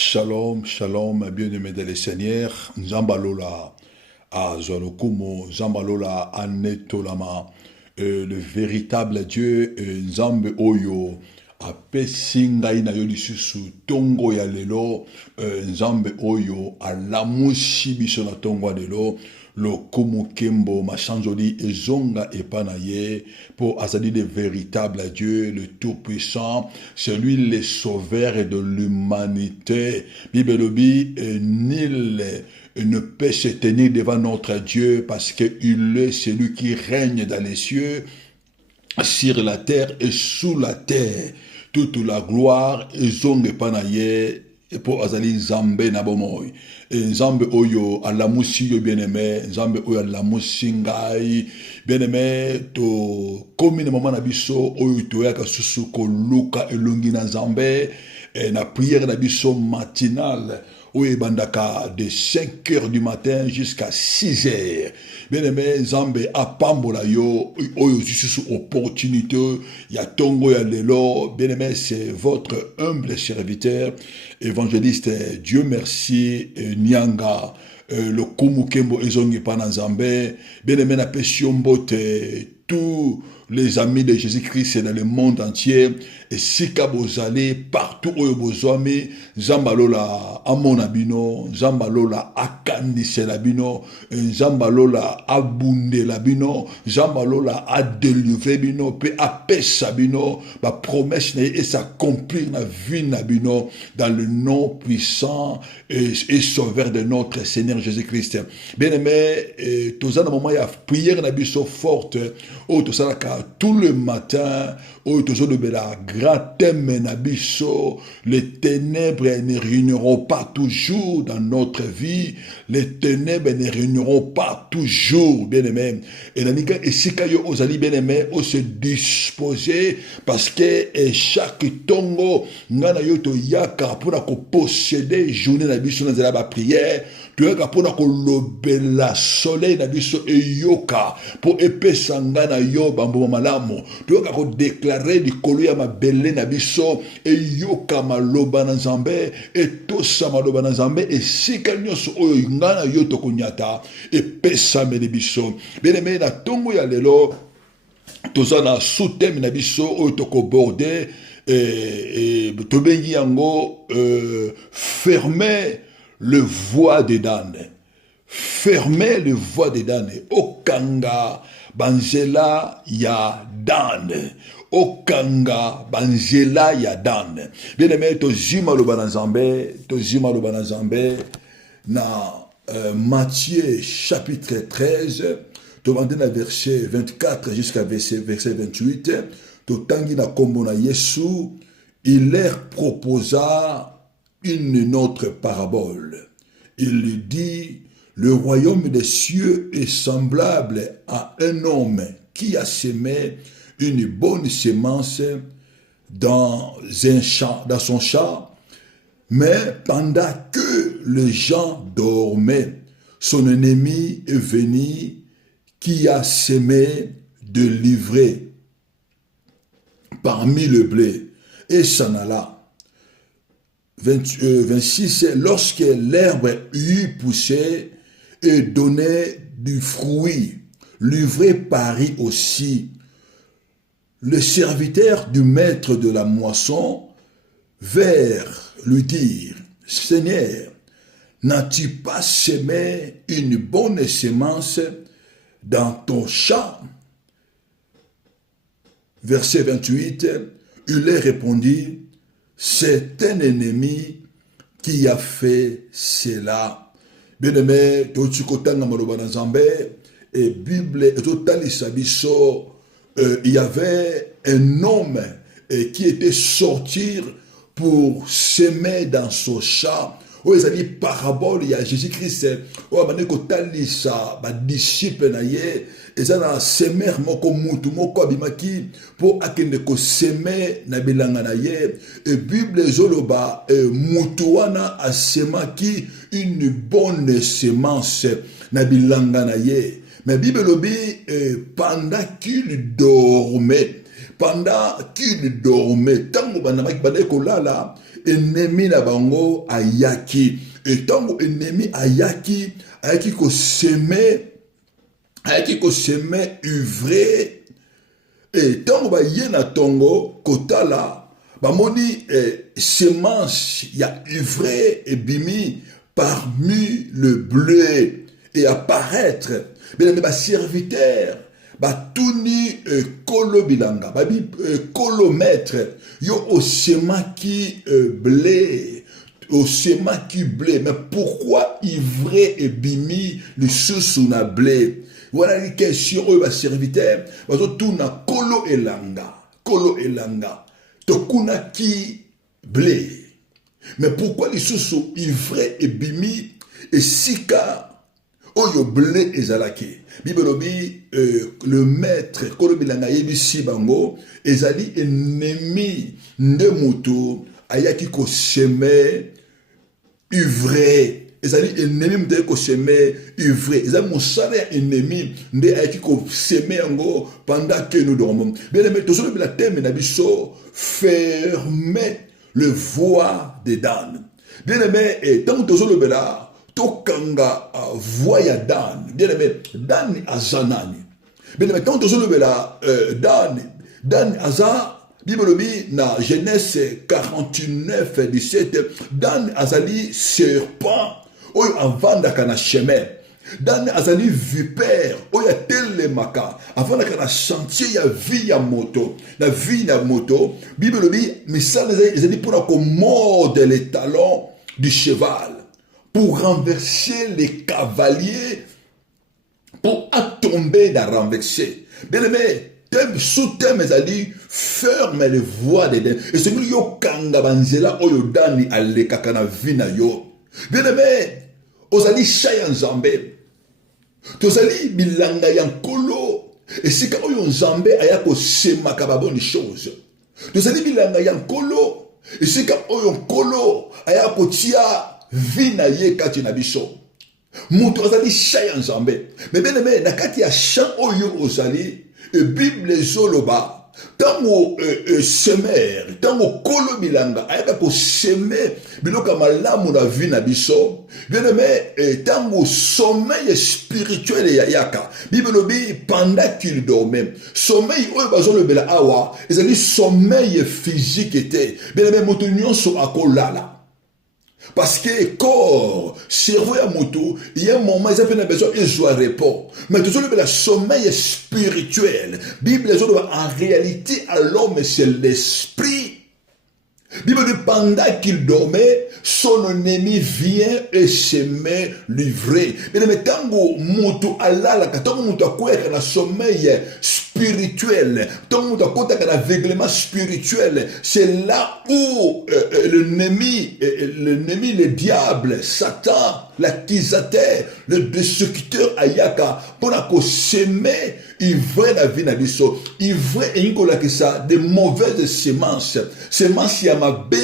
Shalom, shalom, bien-aimés dans le Seigneur. Nzambalola à Zolokumo, Nzambalola à Netolama, le véritable Dieu, Nzambe Oyo, a Pesingai na Yolisusu, Tongo ya lelo, Nzambe Oyo, a Lamushi biso na Tongo ya lelo, le Komokembo, Machanjoli, et Zonga et Panaye, pour Azadi le véritable Dieu, le Tout-Puissant, c'est lui le sauveur de l'humanité. Bible dit, nul ne peut se tenir devant notre Dieu parce qu'il est celui qui règne dans les cieux, sur la terre et sous la terre. Toute la gloire, et Zonga et Panaye, et pour Azali Nzambe na bomoy. Nzambe oyo alamusi yo bien-aimé, Nzambe oyo alamusi ngai bien-aimé, to komi na mama na biso oyo toyaka susu koluka elongi na Nzambe, na prière na biso matinale oyo ebandaka de 5 heures du matin jusqu'à 6 heures. Bien-aimé, Nzambe apambola yo oyo susu opportunité ya tongo ya lelo. Bien-aimé, c'est votre humble serviteur évangéliste Dieu merci Nyanga le Kumukembo ezongi pa na Nzambe. Bien-aimé, na pesi mbote tous les amis de Jésus-Christ dans le monde entier, et sika bozali partout où bozwami, Nzambalola amona bino, Nzambalola akandise la bino, Nzambalola abunde la bino, Nzambalola adélivrer bino, pe apesa bino, ba promesse et s'accomplir na vie na bino, dans le nom puissant et sauveur de notre Seigneur Jésus-Christ. Bien-aimé, tous un moment il y a prière na biso forte, oh tout ça tout le matin, oh tout ça de la grand thème na biso, les ténèbres ne réuniront pas toujours dans notre vie, les ténèbres ne réuniront pas toujours, bien-aimé. Et nanika esika yo ozali bien-aimé, on se disposer parce que chaque tongo ngana yo to yaka pour ko posséder journée na biso na zela ba prière, tu yaka pour ko lobela soleil na biso e yoka pour epesa ngana yo bambo malamu, tu yaka ko déclarer di kolo ya mabele na biso e yoka maloba na Nzambe e tosa maloba na Nzambe e sika nyonso oyo ngana yo to kunyata e pesa mele biso. Bien-aimé, na tongo ya lelo toza na sous-thème na biso oyo to ko border tobengi yango fermer le voie des damnés. Fermer le voie des damnés. Okanga banzela ya dane. Okanga banzela ya dane. Bien aimé, tozima lo banazambe, tozima lo banazambe na Matthieu chapitre 13, tobande na verset 24 jusqu'à verset 28, totangi na kombo na Yesu, il leur proposa une autre parabole. Il lui dit, le royaume des cieux est semblable à un homme qui a semé une bonne semence dans un champ, dans son champ, mais pendant que les gens dormaient, son ennemi est venu qui a semé de l'ivraie parmi le blé et s'en alla. 26, lorsque l'herbe eut poussé et donné du fruit, l'ivraie parut aussi. Le serviteur du maître de la moisson vint lui dire, Seigneur, n'as-tu pas semé une bonne semence dans ton champ? Verset 28, il leur répondit, c'est un ennemi qui a fait cela. Bien-aimé, et Bible, il y avait un homme qui était sorti pour semer dans son champ. Oh, ils avaient parabole, il y a Jésus-Christ, oh, il y a des disciples, ils ont semé moko mutu moko abimaki pour akende ko semer na bilanga na ye. Et Bible zoloba mutu wana asemaki une bonne semence na bilanga na ye. Mais Bible lobi pendant qu'il dormait, pendant qu'il dormait, tango banamaki bande kolala, ennemi na bango ayaki. Et tango ennemi ayaki ko semer ivre. Et tango ba yena tongo kotala, ba moni semence ya ivre et bimi parmi le bleu et apparaître. Bien mais ba serviteur ba tuni kolo bilanga ba bi kolo maître yo au sema qui blé au sema qui blé. Mais pourquoi ivre et bimi le sous na blé? Voilà une question où va serviteur va tout na kolo elanga tokuna qui blé. Mais pourquoi les sous ivre et bimi et sika oyo blé ezalaki? Bibolobi le maître kolo bilanga yebisi bango ezali ennemi nde mutu ayaki ko semer ivre. Ezali ennemi mde ko semer ivre. Ezali mosala ennemi nde ayaki ko semer yango pendant que nous dormons. Bien aimé, tosolo bila teme na biso fermer le voie des Dan. Bien aimé, tant que tosolo bila tokanga voie ya Dan. Bien aimé, Dan azanani. Bien aimé, tant que tosolo bila Dan aza. Bible dit dans Genèse 49, 17, Dan azali serpent, oyo avandaka na chemin. Dan azali vipère, oyo atelemaka, avandaka na chantier ya vie ya moto. La vie ya moto, Bible dit, mais ça ezali pour mordre les talons du cheval, pour renverser les cavaliers, pour tomber dans renverser. Bien aimé, sous-thème ezali ferme les voies des dents. Et ce que yo kanga banzela oyo dani alekaka na vie na yo. Bien aimé, ozali chaya nzambe. Tozali bilanga ya nkolo. Et si ka oyo nzambe ayako semaka ba bonne chose. Tozali bilanga ya nkolo. Et si ka oyo nkolo ayako tia vie na ye kati na biso. Mutu ozali chaya nzambe. Mais bien aimé, na kati ya champ oyo ozali et Bible zoloba tango semer tango kolo bilanga ayaka ko semer biloka malamu na vie na biso. Bien aimé, tango sommeil spirituel ya yaka Bible bi pendant qu'il dormait sommeil oyo bazolobela awa ezali sommeil physique était. Bien aimé, moto nyonso akolala. Parce que corps, cerveau et moto, il y a un moment, ils ont besoin de répondre. Mais tout le sommeil spirituel. Bible, en réalité, à l'homme, c'est l'esprit. Bible dit, pendant qu'il dormait, son ennemi vient et se met livré. Mais tango moto alala, tango moto akweka na sommeil spirituel, tango moto akweka na aveuglement spirituel, c'est là où l'ennemi, le diable, Satan, l'accusateur, le destructeur ayaka, pour la semer, il vrai la vie na biso, il vrai et il ça des mauvaises semences, semences ya mabe,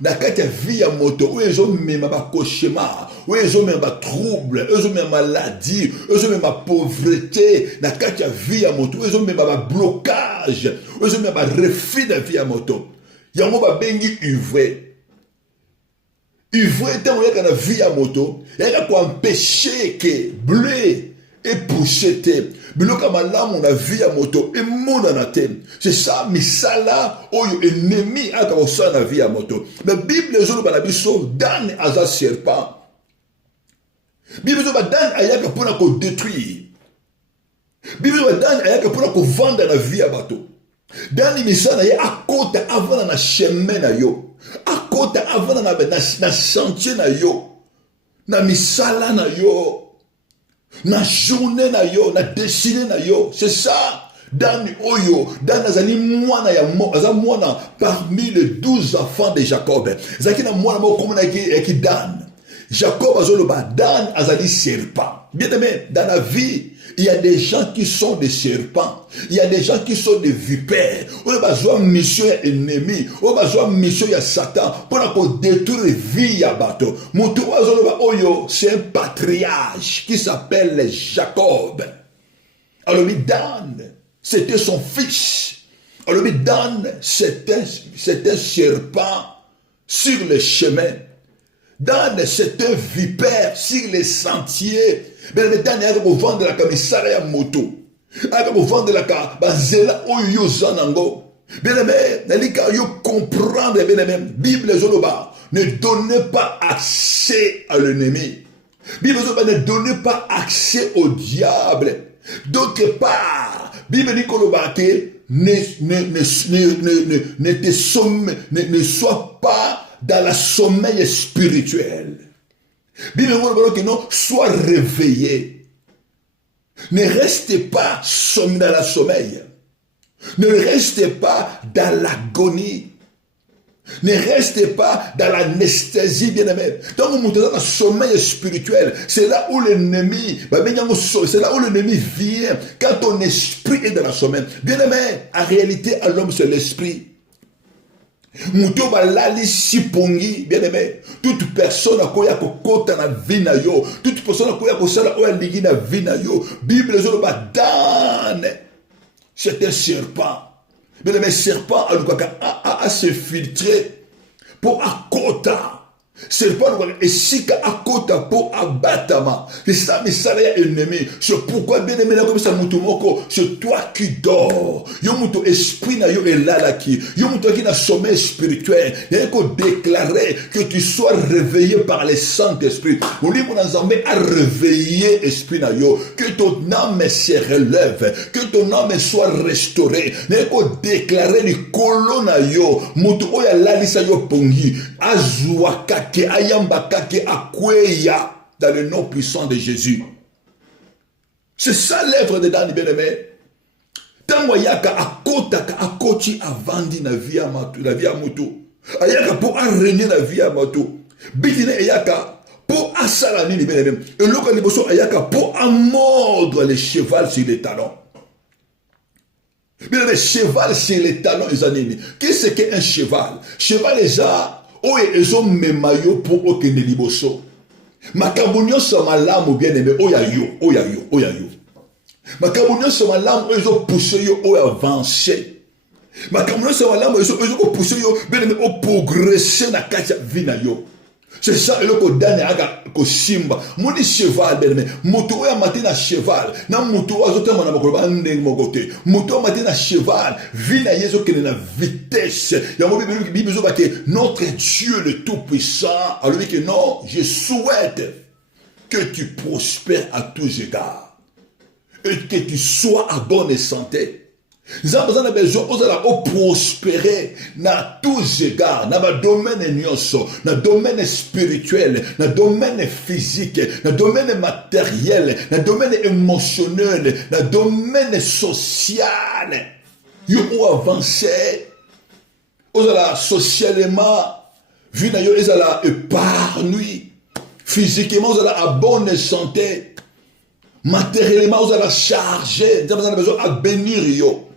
na kati ya vie ya moto, où ils ont même ba cauchemar, où ils ont même ba trouble, ils ont même maladie, ils ont même ma pauvreté, na kati ya vie ya moto, où ils ont même ba blocage, où ils ont même ba refus de vie ya moto. Yango ba bengi ivre. Ivre tant yaka na vie ya moto, yaka ko empêcher que blé et pousser te. Biloka malamu na vie ya moto et mona na te. C'est ça misala oyo ennemi aka osana na vie ya moto. Mais Bible ezolo bala biso Dan aza serpent. Bible ezolo ba Dan ayaka pona ko détruire. Bible ezolo ba Dan ayaka pona ko vendre na vie ya bato. Dan misala ya akota avant na chemin na yo. Akota avant na chantier na yo. Na misala na yo. Na journée na yo, na destinée na yo, c'est ça. Dan oyo, Dan azali mwana ya azali mwana parmi les 12 enfants de Jacob. Zaki na mwana mo komona ki Dan. Jacob azoloba Dan azali serpent. Bien aimé, dans la vie, il y a des gens qui sont des serpents. Il y a des gens qui sont des vipères. On a besoin de mission ennemi. On a besoin de mission à Satan pour détruire la vie à bateau. C'est un patriarche qui s'appelle Jacob. Alors, Dan, c'était son fils. Alors, Dan, c'est un serpent sur le chemin. Dan, c'est un vipère sur les sentiers. Mais Dan, il y a pour vendre la commissariat à moto. Il y a pour vendre la banzela oyo zanango. Bien aimé, il comprendre, bien aimé, Bible Zoloba, ne donnez pas accès à l'ennemi. Bible Zoloba, ne donnez pas accès au diable. D'autre part, Bible dit que ne sois pas dans la sommeil spirituel. Bible dit que non, sois réveillé. Ne restez pas dans la sommeil. Ne restez pas dans l'agonie. Ne restez pas dans l'anesthésie, bien-aimé. Quand vous montez dans le sommeil spirituel, c'est là où l'ennemi, c'est là où l'ennemi vient. Quand ton esprit est dans le sommeil. Bien-aimé, en réalité, à l'homme, c'est l'esprit. Muto balali sipongi, bien-aimé. Toute personne a koya kokota na vina yo. Toute personne a koya kosala oya ligi na vina yo. Bible zoloba dan. C'est un serpent. Mais le serpent a se filtré pour akota. Serpent et sika akota pour abatama. C'est ça, mais ça est ennemi. C'est pourquoi bien aimé comme ça mutumoko. C'est toi qui dors. Yo muto esprit na yo est là qui. Yo muto qui na sommeil spirituel. Il y a qu'on déclarer que tu sois réveillé par les Saint-Esprit. Mon livre d'Anzambé a réveillé esprit na yo. Que ton âme se relève. Que ton âme soit restaurée. Il y a qu'on déclarer les colonnes na yo. Muto oya lalisa yo pongi. Azuaka. Que ayambaka que akweya dans le nom puissant de Jésus. C'est ça l'œuvre de Dan bien-aimé. Tango yaka akotaka akoti avandi na via moto. Ayaka pour régner la via moto. Bitine ayaka pour asalani ni bien-aimé. Et l'autre liboso ayaka pour mordre les chevals sur les talons. Bien-aimé, cheval sur les talons ils. Qu'est-ce qu'un cheval? Cheval déjà oye ezo memayo pour okende liboso. Makabunyo so malamu bien aimé oya yo. Makabunyo so malamu ezo pousser yo oya avancer. Makabunyo so malamu ezo pousser yo bien aimé o progresser na kati vina yo. C'est ça le ko dane aga ko simba. Moni cheval bien aimé. Moto oya matina cheval. Na moto azote mona makoloba ndenge mokote. Moto matina cheval. Vina yezo kene na vitesse. Ya mo bibi zo ba ke notre Dieu le tout-puissant a lui que non, je souhaite que tu prospères à tous égards et que tu sois à bonne santé. Nous avons besoin de prospérer dans tous égards, dans le domaine nyonso, dans le domaine spirituel, dans le domaine physique, dans le domaine matériel, dans le domaine émotionnel, dans le domaine social. Yo avancer, osala socialement, vu na yo ezala épargne, physiquement osala à bonne santé, matériellement osala chargé, nous avons besoin de bénir yo.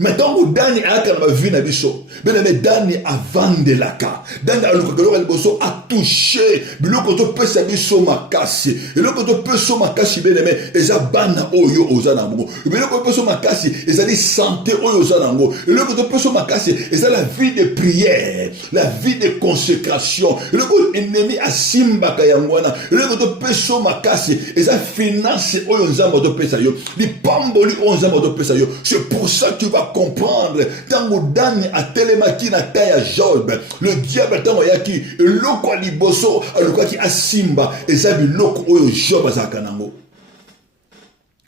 Maintenant, vous dani aka na vie na biso. Ben mais dani avant de la ka. Dani alukakelo ka liboso a touché. Biloko to pesa biso makasi. Biloko to peso makasi ben mais eza bana oyo ozana ngo. Biloko peso makasi ezali santé oyo ozana ngo. Biloko to peso makasi eza la vie de prière, la vie de consécration. Biloko ennemi asimba ka yangwana. Biloko to peso makasi eza finance oyo nzamba to pesa yo. Li pamboli oyo nzamba to pesa yo. C'est pour ça que tu vas comprendre. Tango dani a telemaki na kaya Job. Le diable tango yaki loko liboso aloko ki asimba ezabi loko oyo Job azakanango.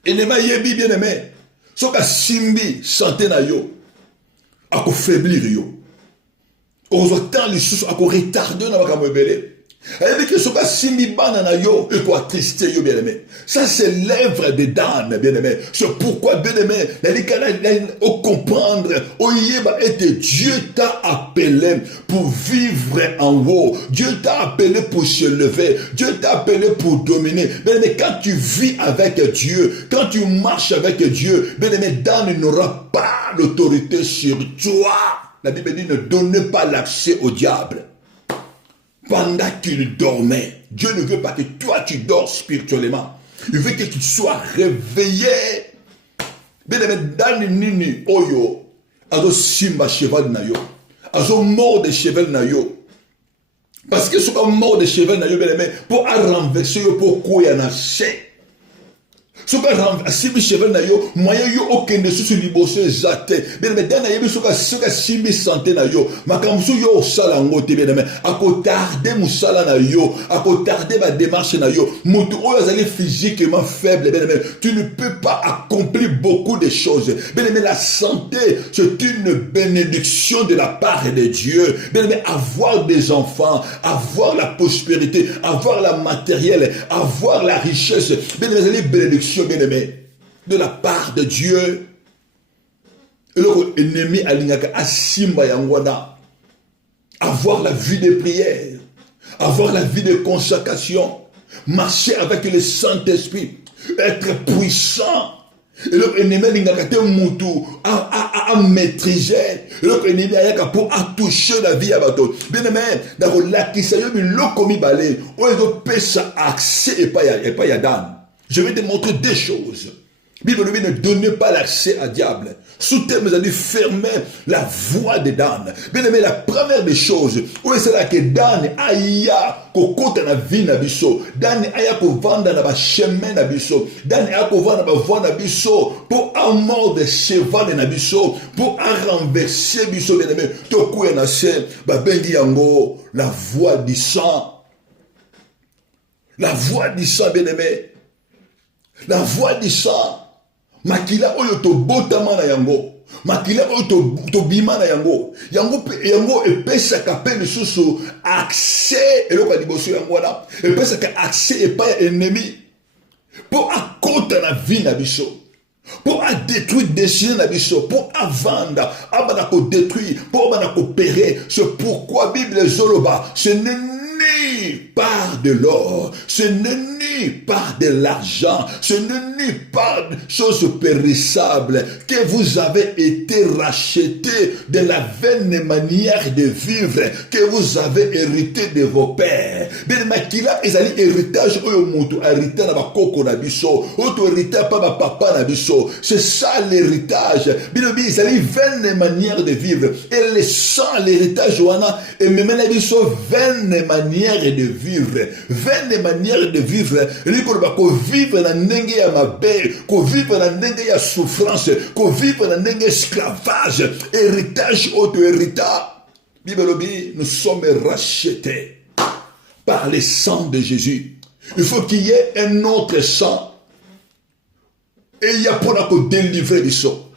Enema yebi bien aimé. Soka simbi santé na yo. Ako faiblir yo. Ozo tan li sous ako retarder na bakamwebele. Avec que ce simbi banana yo et quoi triste yo bien aimé. Ça c'est l'œuvre de Dan bien aimé. C'est pourquoi bien aimé, au comprendre, au yeba et Dieu t'a appelé pour vivre en haut. Dieu t'a appelé pour se lever. Dieu t'a appelé pour dominer. Bien aimé, quand tu vis avec Dieu, quand tu marches avec Dieu, bien aimé, Dan n'aura pas l'autorité sur toi. La Bible dit ne donnez pas l'accès au diable. Pendant qu'il dormait, Dieu ne veut pas que toi tu dors spirituellement. Il veut que tu sois réveillé. Bien aimé, dans nini oyo, azo simba cheval na yo. Azo mort de cheval na yo. Parce que ce qu'on mort de cheval na yo, pour renverser yo, pour quoi y en a fait. Soka simbi cheval na yo moyen yo okende susu liboso ezate bien mais dans na yebi soka simbi santé na yo makamsu yo sala ngote bien mais akotarder musala na yo akotarder ba démarche na yo mutu oyo azali physiquement faible bien mais tu ne peux pas accomplir beaucoup de choses bien mais la santé c'est une bénédiction de la part de Dieu bien mais avoir des enfants avoir la prospérité avoir la matériel avoir la richesse bien mais les bénédictions bien-aimé, de la part de Dieu. Et l'ennemi alingaka asimba yangwana. Avoir la vie de prière, avoir la vie de consécration, marcher avec le Saint-Esprit, être puissant. Et l'ennemi alingaka te mutu à maîtriser. Et l'ennemi alingaka pour toucher la vie à bateau. Bien-aimé, d'accord, la kisayo mi lokomi balé, on est pesa accès et pas y a dan. Je vais te montrer deux choses. Bible ne donnez pas l'accès à diable. Sous terme, vous allez fermer la voie de Dan. Bien aimé, la première des choses, où c'est là que Dan aya kokota na vie na biso. Dan aya ko vanda na ba chemin na biso. Dan aya ko vanda na ba voie na biso. Pour un mort de cheval na biso. Pour un renverser biso, bien aimé. Toku ya na se, ba bengi yango, la voie du sang. La voie du sang, bien aimé. La voix du sang. Makila oyo to botama na yango. Makila oyo to bima na yango. Yango epesa kape lisusu accès eloko liboso yango wana. Epesa ka accès et pas ennemi. Pour akota na vie na biso. Pour détruire destinée na biso. Pour vendre. Abana ko détruire. Pour abana ko pérer. C'est pourquoi Bible Zoloba. Ce n'est ni par de l'or, ce n'est ni par de l'argent, ce n'est ni par de choses périssables que vous avez été rachetés de la vaine manière de vivre que vous avez hérité de vos pères. Bien makila ezali héritage oyo mutu hérité na bakoko na biso, oto hérité pa ba papa na biso. C'est ça l'héritage. Bien bien ezali vaine manière de vivre et le sang l'héritage wana et même na biso vaine manière de vivre, vaine manière de vivre, ko vivre na ndenge ya mabe, ko vivre na ndenge ya souffrance, ko vivre na ndenge esclavage, héritage auto-héritage. Bible dit, nous sommes rachetés par le sang de Jésus. Il faut qu'il y ait un autre sang. Et il y a pour la délivrer du sang.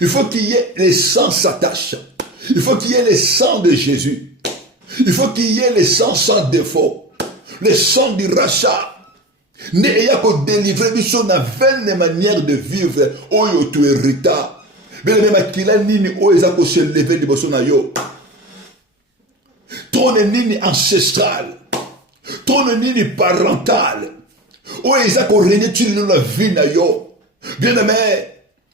Il faut qu'il y ait le sang s'attache. Il faut qu'il y ait le sang de Jésus. Il faut qu'il y ait le sang sans défaut. Le sang du rachat. Ne ayant qu'à délivrer du son à vaine manière de vivre. Oyo tu hérita. Mais même à qui la nini oyo ko se lever de bosso na yo. Trône nini ancestral. Trône nini parental. Oyo ko régner sur la vie na yo. Bien aimé,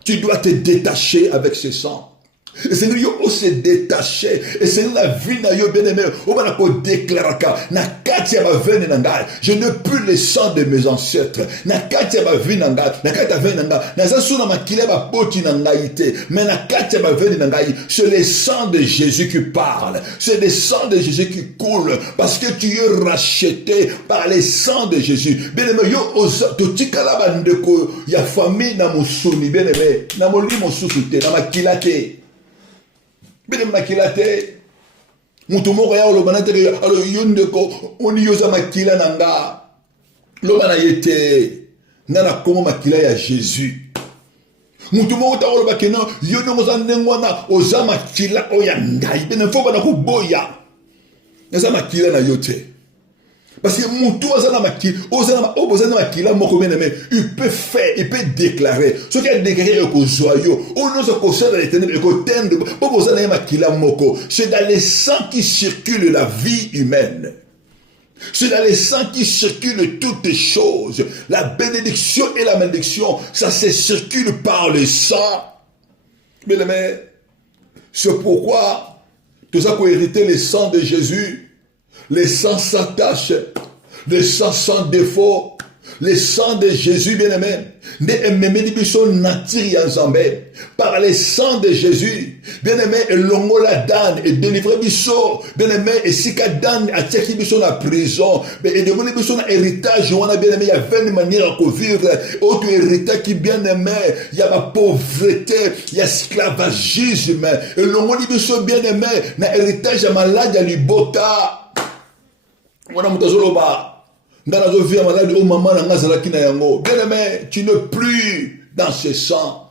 tu dois te détacher avec ce sang. Et c'est nous se détacher. Et c'est nous la vie na yo bien aimé. On va déclarer na katia ma veine nanga. Je ne plus le sang de mes ancêtres. Na katia ma vie nanga. Na katia veine nanga. Na zasuna ma kile ma poti nanga ite. Mais na katia ma veine nanga. C'est le sang de Jésus qui parle. C'est le sang de Jésus qui coule. Parce que tu es racheté par le sang de Jésus. Bien aimé yo osa to tikala bandeko ya famille na musuni bien aimé. Na moli mosusute na makilate. Bien makila te mutu moko ya lo banate alo yonde ko oni yoza makila nanga lo bana yete ngana komo makila ya Jésus mutu moko ta lo bakena yonde mo zanengwana oza makila oyangai bene fo bana ko boya eza makila na yote. Parce que mutu ozana makila ozana makila moko bien aimé, il peut faire, il peut déclarer ce qu'il a déclaré au joyau on nous a conseillé dans les ténèbres et qu'au tendre ozana makila moko. C'est dans les sangs qui circule la vie humaine. C'est dans les sangs qui circulent toutes les choses. La bénédiction et la malédiction, ça se circule par le sang. Bien aimé, c'est pourquoi tout ça qu'on hérité le sang de Jésus. Le sang s'attache, le sang sans défaut, Le sang de Jésus, bien-aimé, par le sang de Jésus, bien-aimé, et longola dan, et délivré biso, bien-aimé, et sika dan, a tcheki biso la prison, et demandé biso na héritage, on a bien-aimé, il y a 20 manières à vivre, autre héritage qui bien-aimé, il y a la pauvreté, il y a esclavagisme, et longola biso bien-aimé, na héritage à malade à libota. On a moutazoloba. Bien-aimé, tu n'es plus dans ce sang.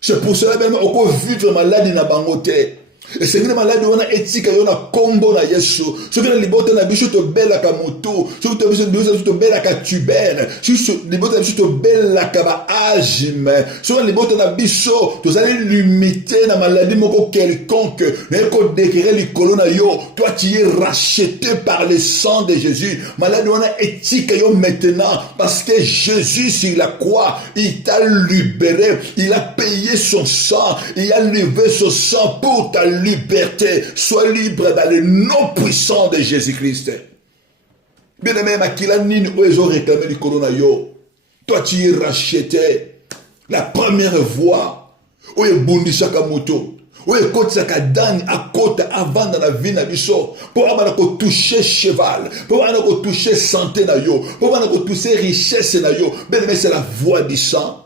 C'est pour cela que on peut vivre maladie na bangote. Et c'est une maladie on a éthique on a combo na Yesu. Ce que les bottes na bicho to bella ka moto, ce que to bella ka tubère, ce que les bottes na bicho to bella ka ba agime. Ce que les bottes na bicho to allez limiter na maladie moko quelconque, na ko décrire les colonnes yo. Toi tu es racheté par le sang de Jésus. Maladie on a éthique yo maintenant parce que Jésus sur la croix, il t'a libéré, il a payé son sang, il a levé son sang pour ta liberté. Sois libre dans le nom puissant de Jésus-Christ. Bien-aimé, ils ont réclamé du corona yo. Toi, tu es racheté. La première voie, où est Bundi Sakamoto, où est Côte Sakadani, à côte avant dans la vie na biso, pour avoir touché cheval, pour avoir touché santé na yo, pour avoir touché richesse na yo. Bien-aimé, c'est la voie du sang.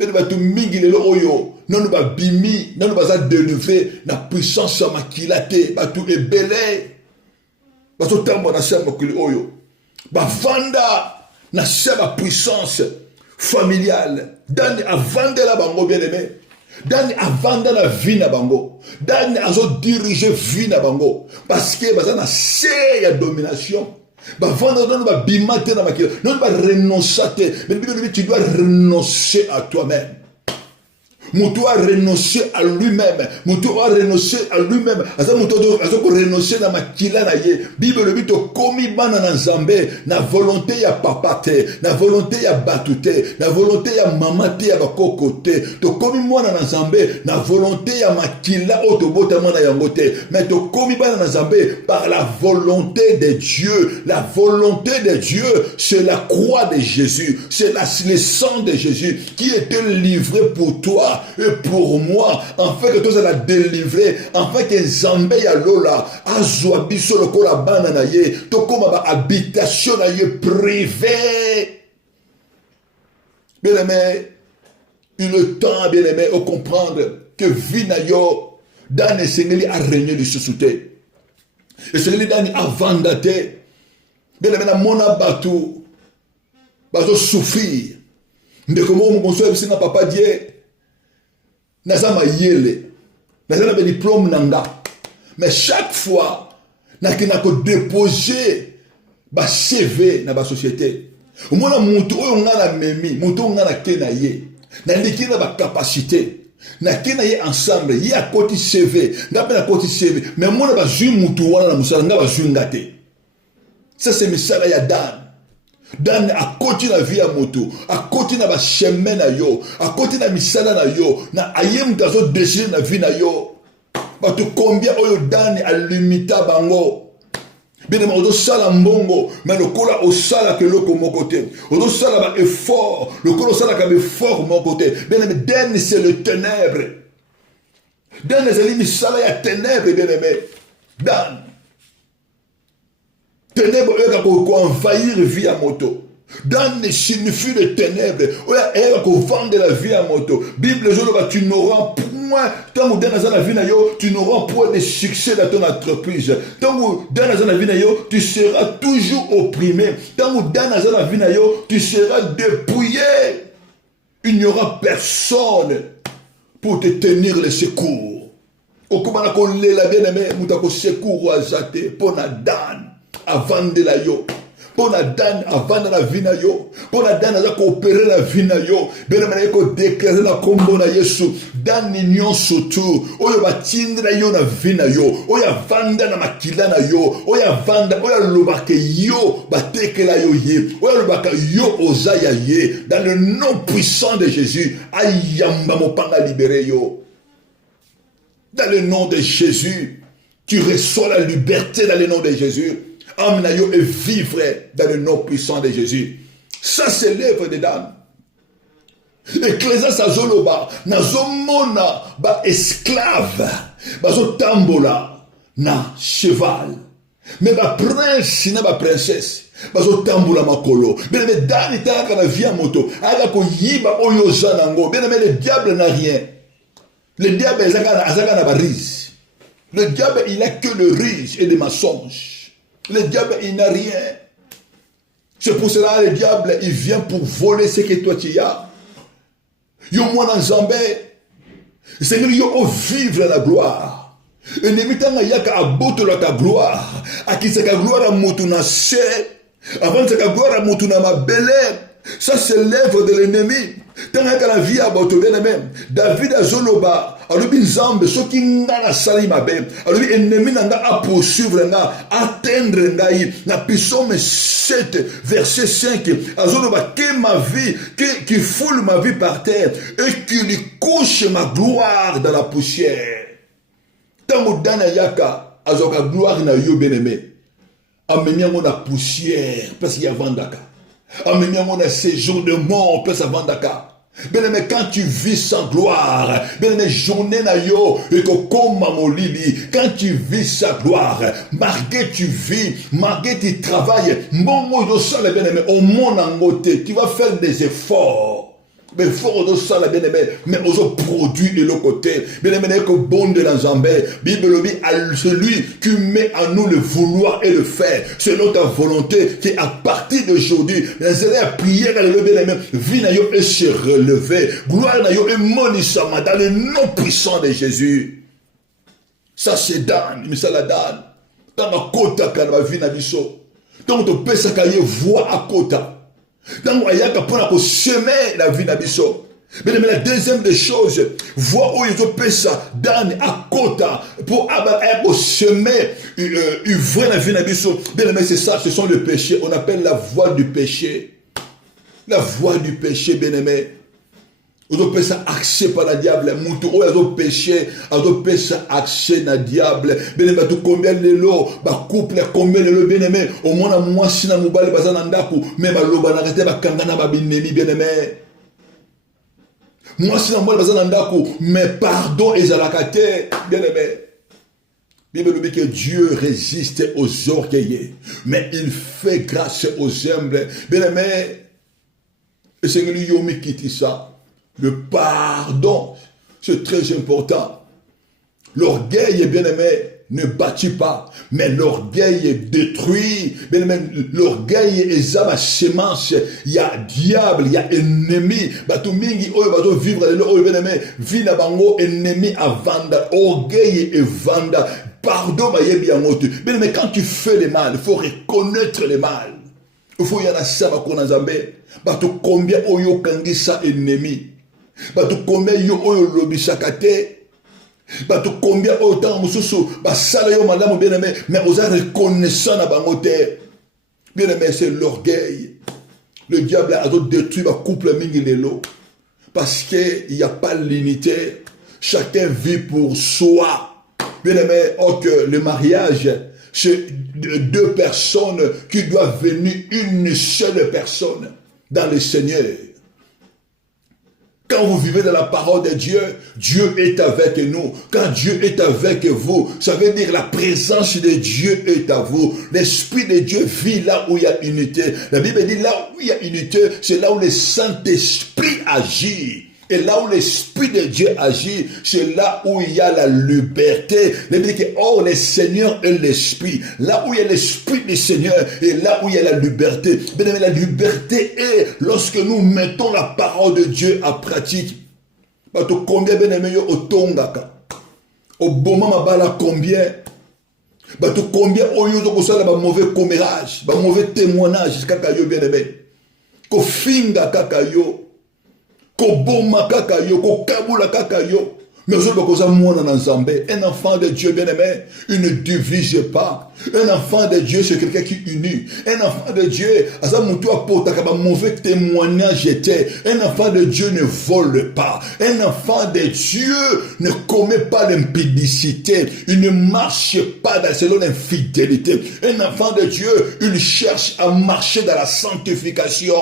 Non nous va bimi, non nous va délever la puissance makilate, ba tout est belé. Ba tout tambo na sema kuli oyo. Ba vanda na sema puissance familiale. Dani avanda la bango bien-aimé. Dani avanda la vie na bango. Dani azo diriger vie na bango parce que baza na se ya domination. Non, tu vas renoncer. Mais tu dois renoncer à toi-même. Moutou a renoncé à lui-même. Moutou a renoncé à lui-même. Asa moutou a renoncé na makila na ye. Bible le bito komi bana na nzambe. Na volonté ya papa te. Na volonté ya batu te. Na volonté ya mama te ya bakoko te. To komi mwana na nzambe. Na volonté ya makila otobota mwana yango te. Mais to komi bana na nzambe par la volonté de Dieu. La volonté de Dieu, c'est la croix de Jésus. C'est le sang de Jésus qui était livré pour toi et pour moi, afin que toi la délivrer, afin que Zambé ya lola, azwa biso lokola bana na ye, to koma ba habitation na ye privée. Bien-aimé, il est temps, bien-aimé, de comprendre que vie na yo, dans le Seigneur a régné le sous-souté. Le Seigneur a vendaté. Bien-aimé, na mona batu, bazo souffrir. Mais comment on conçoit si na papa Dieu, naza mayele, naza na diplôme nanga, mais chaque fois nakina ko déposer ba CV na ba société. Omona mutu oyo ngana memi, mutu ngana kena ye, na ndikina ba capacité, na kena ye ensemble, ye a koti CV, ngape na koti CV, mais mona ba zui mutu wana na musala nga ba zui ngate. Ça c'est misala ya Dan. Dan à côté de la vie à moto, à côté de la chemin na yo, à côté de la misala na yo, na ayem tazo décider na vie na yo. Ba tu combien oyo Dan a limita bango. Bien aimé, odo sala mbongo, mais le kola o sala que l'autre mon côté. Odo sala ba effort, le kola sala ka effort mon côté. Bien aimé, Dan c'est le ténèbre. Dan c'est misala ya ténèbre bien aimé. Dan ténèbres ont envahir la vie à moto. Dans les signifie de ténèbres, elle va vendre la vie à moto. Bible, tu n'auras point, tant que dans la vie, tu n'auras point de succès dans ton entreprise. Tant que dans la vie, tu seras toujours opprimé. Tant que dans la vie, tu seras dépouillé. Il n'y aura personne pour te tenir le secours. Au comment on l'a bien aimé, on secours à Zate, pour Dan. Avant de la yo, pour la Dan avant de la vie na yo, pour la Dan à coopérer la vie na yo, bien aimé ko déclarer la combo na Yesu, Dan union surtout, oyo batindra yo na vie na yo, oya vanda na makila na yo, oya vanda, oya lobake yo, batekela yo ye, oya lobaka yo ozaya ye, dans le nom puissant de Jésus, ayamba mopanga libéré yo, dans le nom de Jésus, tu reçois la liberté dans le nom de Jésus. âme na yo et vivre dans le nom puissant de Jésus. Ça c'est l'œuvre de Dan. Ecclésias azoloba nazomona ba esclave bazotambola na cheval mais ba prince na ba princesse bazotambola makolo bien mais Dani taka na via moto aka ko yiba oyo zanango bien mais le diable n'a rien. Le diable azaka na ba ruse. Le diable il a que le ruse et des mensonges. Le diable il n'a rien. C'est pour cela le diable il vient pour voler ce que toi tu as. Yo mwana nzambe Seigneur yo vivre la gloire. Ennemi tanga yaka abotola ta gloire. Akisaka gloire à mutu na se. Avant saka gloire à mutu na mabele. Ça c'est l'œuvre de l'ennemi. Tanga yaka la vie à boto bien même. David azoloba alobi nzambe soki nga na sali mabe. Alobi ennemi nanga a poursuivre nga atteindre ngai na psaume 7 verset 5. Azoloba que ma vie qui foule ma vie par terre et qui lui couche ma gloire dans la poussière. Tango dana yaka azoka gloire na yo bien-aimé. Ameni yango na poussière parce qu'il y a vandaka. Ameni yango na séjour de mort parce qu'il y a vandaka. Bien-aimé, quand tu vis sans gloire, bien-aimé, journée na yo, et que comme molili, quand tu vis sa gloire, malgré tu vis, malgré tu travailles, bien-aimé, au monde en côté, tu vas faire des efforts. Mais fort de ça, la bien-aimé, mais aux produits de l'autre côté. Bien-aimé, que bon de l'enjambé, Bible dit à celui qui met en nous le vouloir et le faire, selon ta volonté, qui à partir d'aujourd'hui, les élèves prier à le bien-aimé, vie na yo et se relever, gloire na yo et monissama dans le nom puissant de Jésus. Ça c'est Dan, mais ça la Dan. Dans la kota, quand la vie na biso. Donc on peut s'accueillir voix à kota. Donc, il y a pour semer la vie d'Abisso. Mais la deuxième des choses, voir où ils ont fait ça dans à Kota pour semer vrai la vie d'Abisso. Mais c'est ça, ce sont les péchés. On appelle la voie du péché. La voie du péché, bien aimé. Ils ont fait ça accès par la diable. Moutou, ils ont péché. Ils ont fait ça accès na diable. Bien aimé, tout combien de l'eau, couple, combien de l'eau, bien aimé. Au moins, moi, si na moubali, bazanandaku, même à l'eau, banarete, kangana, babinemi, bien aimé. Moi, si na moubali, bazanandaku, mais pardon, et zalakate, bien aimé. Bible nous dit que Dieu résiste aux orgueilleux, mais il fait grâce aux humbles. Bien aimé, et c'est que nous yomi quitte ça. Le pardon, c'est très important. L'orgueil, bien aimé, ne bâtit pas, mais l'orgueil détruit. Bien aimé, l'orgueil est ma semence. Il y a diable, il y a ennemi. Bato mingi oyo bato vivre le oyo bien aimé, vina bango ennemi à vendre. Orgueil et vendre. Pardon, ma yebi amotu. Bien aimé, quand tu fais le mal, il faut reconnaître le mal. Il faut y aller à ça, ma zambé. Bato combien oyo kangi sa ennemi. Bato combien yo oyo lobi sakate. Bato combien autant mususu basala yo malamu bien aimé mais osa reconnaissant na bangote. Bien aimé, c'est l'orgueil. Le diable a détruit ma couple mingi lelo parce que il y a pas l'unité. Chacun vit pour soi. Bien aimé, que le mariage c'est deux personnes qui doivent venir une seule personne dans le Seigneur. Quand vous vivez dans la parole de Dieu, Dieu est avec nous. Quand Dieu est avec vous, ça veut dire la présence de Dieu est à vous. L'Esprit de Dieu vit là où il y a unité. La Bible dit là où il y a unité, c'est là où le Saint-Esprit agit. Et là où l'Esprit de Dieu agit, c'est là où il y a la liberté. La Bible dit que, oh, le Seigneur est l'Esprit. Là où il y a l'Esprit du Seigneur, et là où il y a la liberté. Bien aimé, la liberté est lorsque nous mettons la parole de Dieu à pratique. Bato combien bien aimé yo otongaka. Au bon moment bala combien. Bato combien oyo to kosala ba mauvais commérage, ba mauvais témoignage kaka yo bien aimé. Ko finga kaka yo. Ko boma kaka yo, ko kabula kaka yo. Mais aujourd'hui, un enfant de Dieu bien-aimé, il ne divise pas. Un enfant de Dieu, c'est quelqu'un qui unit. Un enfant de Dieu, un mauvais témoignage était. Un enfant de Dieu ne vole pas. Un enfant de Dieu ne commet pas l'impudicité. Il ne marche pas selon l'infidélité. Un enfant de Dieu, il cherche à marcher dans la sanctification.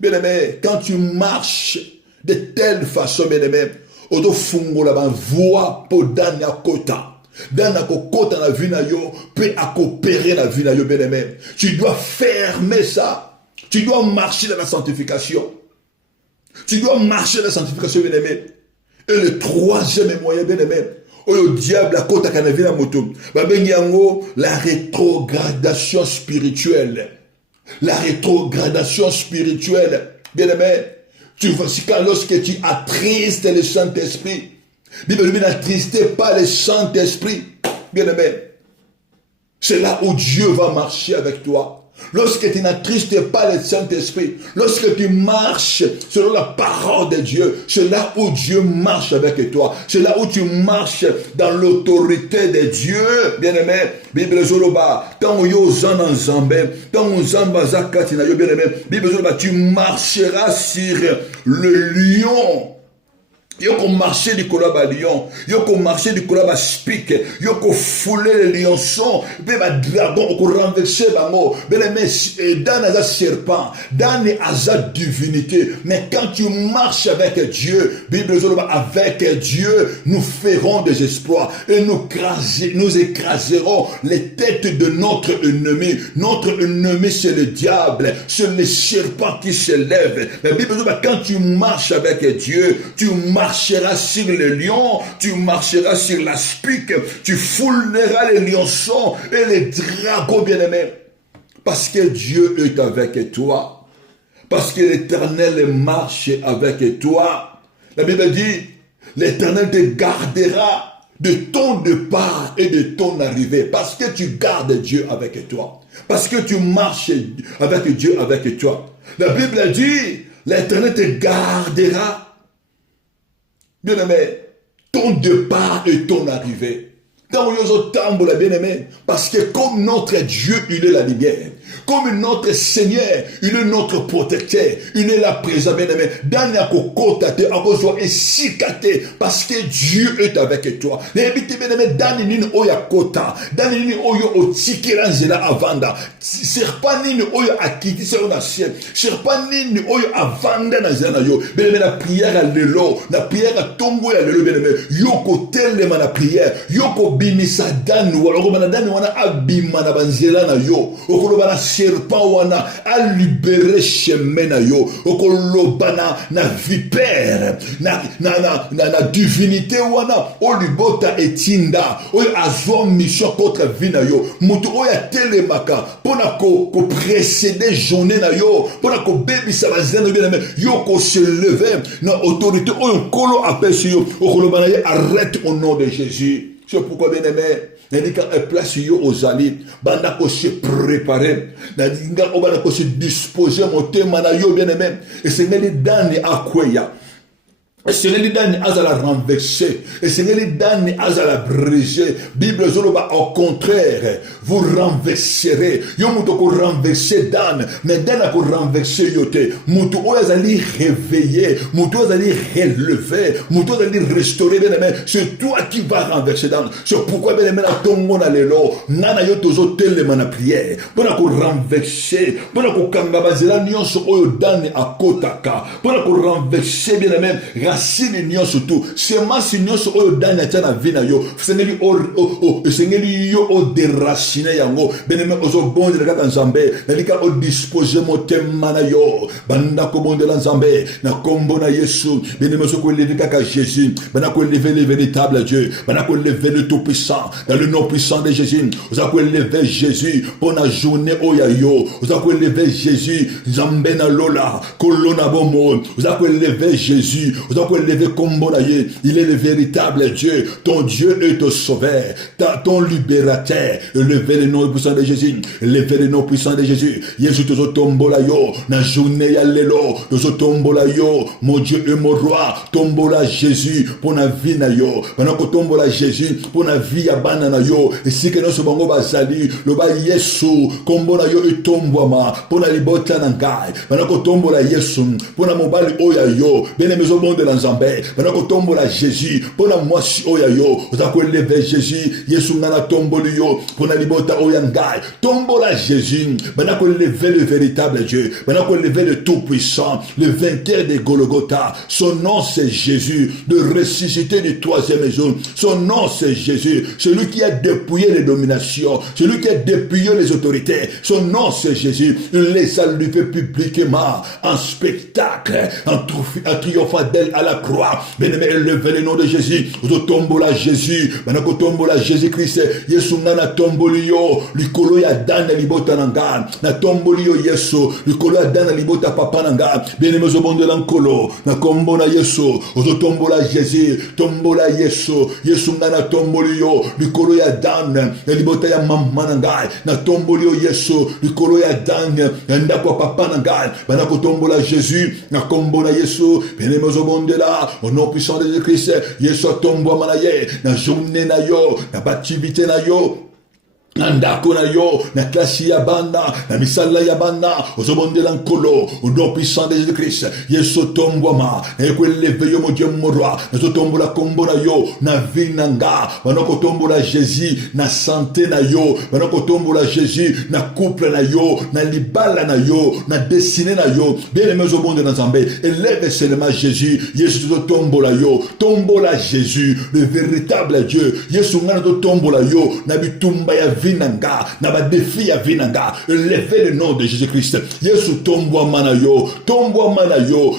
Bien-aimé, quand tu marches de telle façon, bien-aimé, odo fungo la voix pour dana kota. Dana kota la vie na yo, peut coopérer la vie na yo, bien-aimé. Tu dois fermer ça. Tu dois marcher dans la sanctification. Tu dois marcher dans la sanctification, bien-aimé. Et le troisième moyen, bien-aimé, au diable à kota kanavi na moto. La rétrogradation spirituelle. La rétrogradation spirituelle, bien-aimé. Tu vois, lorsque tu attristes le Saint-Esprit, Bible n'attristez pas le Saint-Esprit, bien-aimé. C'est là où Dieu va marcher avec toi. Lorsque tu n'attristes pas le Saint-Esprit, lorsque tu marches selon la parole de Dieu, c'est là où Dieu marche avec toi. C'est là où tu marches dans l'autorité de Dieu, bien-aimé. Bible Zoloba, tant yo zan Zambé, tant zamba zakatina yo bien-aimé. Bible Zoloba, tu marcheras sur le lion. Yoko marcher du colaba lion, yoko marcher du colaba spic, yoko fouler les lionçons, puis ma dragon, yoko renverser bango, mais dans un serpent, dans un divinité. Mais quand tu marches avec Dieu, Bible avec Dieu, nous ferons des exploits et nous écraserons les têtes de notre ennemi. Notre ennemi, c'est le diable, c'est le serpent qui se lève. Mais Bible quand tu marches avec Dieu, tu marcheras sur le lion, tu marcheras sur la spic, tu fouleras les lionçons et les dragons, bien-aimés. Parce que Dieu est avec toi. Parce que l'Éternel marche avec toi. La Bible dit, l'Éternel te gardera de ton départ et de ton arrivée. Parce que tu gardes Dieu avec toi. Parce que tu marches avec Dieu avec toi. La Bible dit, l'Éternel te gardera. Bien-aimé, ton départ et ton arrivée. Dans le bien-aimé, parce que comme notre Dieu, il est la lumière. Comme notre Seigneur, il est notre protecteur. Il est la présence, bien-aimé. Dans la cocotte, parce que Dieu est avec toi. Dans nini oya kota, dans nini oyo otikira nzela avanda. Serpa nini oyo akiti sur na ciel. Serpa nini oyo avanda na nzela yo. Bien-aimé, la prière à l'élo, la prière à tombo ya l'élo, bien-aimé. Yoko telema na prière, yoko bimisa danu, aloko danu wana abima na banzela na yo. Okoloba na serpent wana a libéré chemin na yo. Okoloba na vipère, na divinité wana o libota etinda. Oyo azwa mission contre vie na yo. Mutu oya telemaka pona ko précéder journée na yo, pona ko bebisa banzela na bien-aimé. Yoko se lever na autorité oyo kolo appelle sur yo. Okoloba na arrête au nom de Jésus. C'est pourquoi, bien-aimé, Nandika est place aux alliés, Bandako se préparer, Nandika Obanako se disposer, mon thème, bien-aimé, et c'est les derniers à quoi il y a. Et c'est les derniers à la renverser. Et c'est les derniers à la briser. Bible Zoloba, au contraire, vous renverserez. Yo moutoko renverser Dan. Mais Dan a renverser yote. Moutoko azali réveiller. Moutoko azali relever. Moutoko azali restaurer. Bien aimé. C'est toi qui vas renverser Dan. C'est pourquoi bien aimé la tombe na lelo. Nana yo tozo telema na prière. Bona ko renverser. Bona ko kangabazela nyonso oyo Dan a kotaka. Bona ko renverser bien aimé. Racine surtout, c'est ma signal sur eux dans la vie na yo. Sengeli sengeli yo o déraciner yango. Beneme ozo bon de la Nzambe. Nalika o disposer mo tema na yo. Banda ko bon de la Nzambe. Na kombo na Yesu. Beneme so ko lever kaka Jésus. Bana ko lever le véritable Dieu. Bana ko lever le tout puissant. Dans le nom puissant de Jésus. Oza ko lever Jésus pour la journée oya yo. Oza ko lever Jésus. Nzambe na lola. Kolona bomo. Oza ko lever Jésus. Oza Il est le véritable Dieu. Ton Dieu est ton sauveur, ton libérateur. Levez le nom puissant de Jésus. Levez le nom puissant de Jésus. Yesu tozo tombola yo. Na journée ya lelo. Tozo tombola yo. Mon Dieu et mon roi. Tombola Jésus pour na vie na yo. Pendant que tombola Jésus pour na vie ya bana na yo. Et si que nous sommes bango bazali. Le ba Yesu. Kombola yo et tombwama. Pour na libota na ngai. Pendant que tombola Yesu. Pour na mobali oya yo. Bene mezo bonde la nzambe. Pendant que tombola Jésus. Pour na mwasi oya yo. Ozako lever Jésus. Yesu nana tomboli yo. Pour na libota oya ngai. Tombola Jésus. Pendant que lever le véritable Dieu. Pendant que lever le tout-puissant. Le vainqueur de Golgotha. Son nom c'est Jésus. Le ressuscité du troisième jour. Son nom c'est Jésus. Celui qui a dépouillé les dominations. Celui qui a dépouillé les autorités. Son nom c'est Jésus. Il les a levés publiquement en spectacle, en triomphant d'elle à la croix. Bien-aimé, élevez le nom de Jésus. Vous tombola Jésus. Maintenant tombola Jésus-Christ. Yesu nana tomboli yo. Likolo ya dana libota nanga. Na tomboli yo Yesu. Likolo ya dana libota papa nanga. Bien-aimé, zo bonde lankolo. Na kombona Yesu. Vous tombola Jésus. Tombola Yesu. Yesu nana tomboli yo. Likolo ya dana libota ya mama nanga. Na tomboli yo Yesu. Likolo ya dana ndako papa nanga. Bana ko tombola Jésus. Na kombona Yesu. Bien-aimé, zo bonde la. Au nom puissant de Jésus-Christ. Yesu tombo manaye. Na journée na yo. Na bativité na yo. Nandako na yo, na klasi ya banda, na misala ya banda, ozobonde lankolo, au nom puissant de Jésus-Christ, Yesu tombwama, na yeko eleve yo mon Dieu mon roi, na tombo la kombo na yo, na vie nanga, manoko tombo la Jésus, na santé na yo, manoko tombo la Jésus, na couple na yo, na libala na yo, na destiné na yo, bien aimé ozobonde na Zambé, élève seulement Jésus, Yesu tombo la yo, tombo la Jésus, le véritable Dieu, Yesu ngana tombo la yo, na bitumba ya vinanga, na ba défi ya vinanga, levez le nom de Jésus-Christ. Yesu tombwa manayo,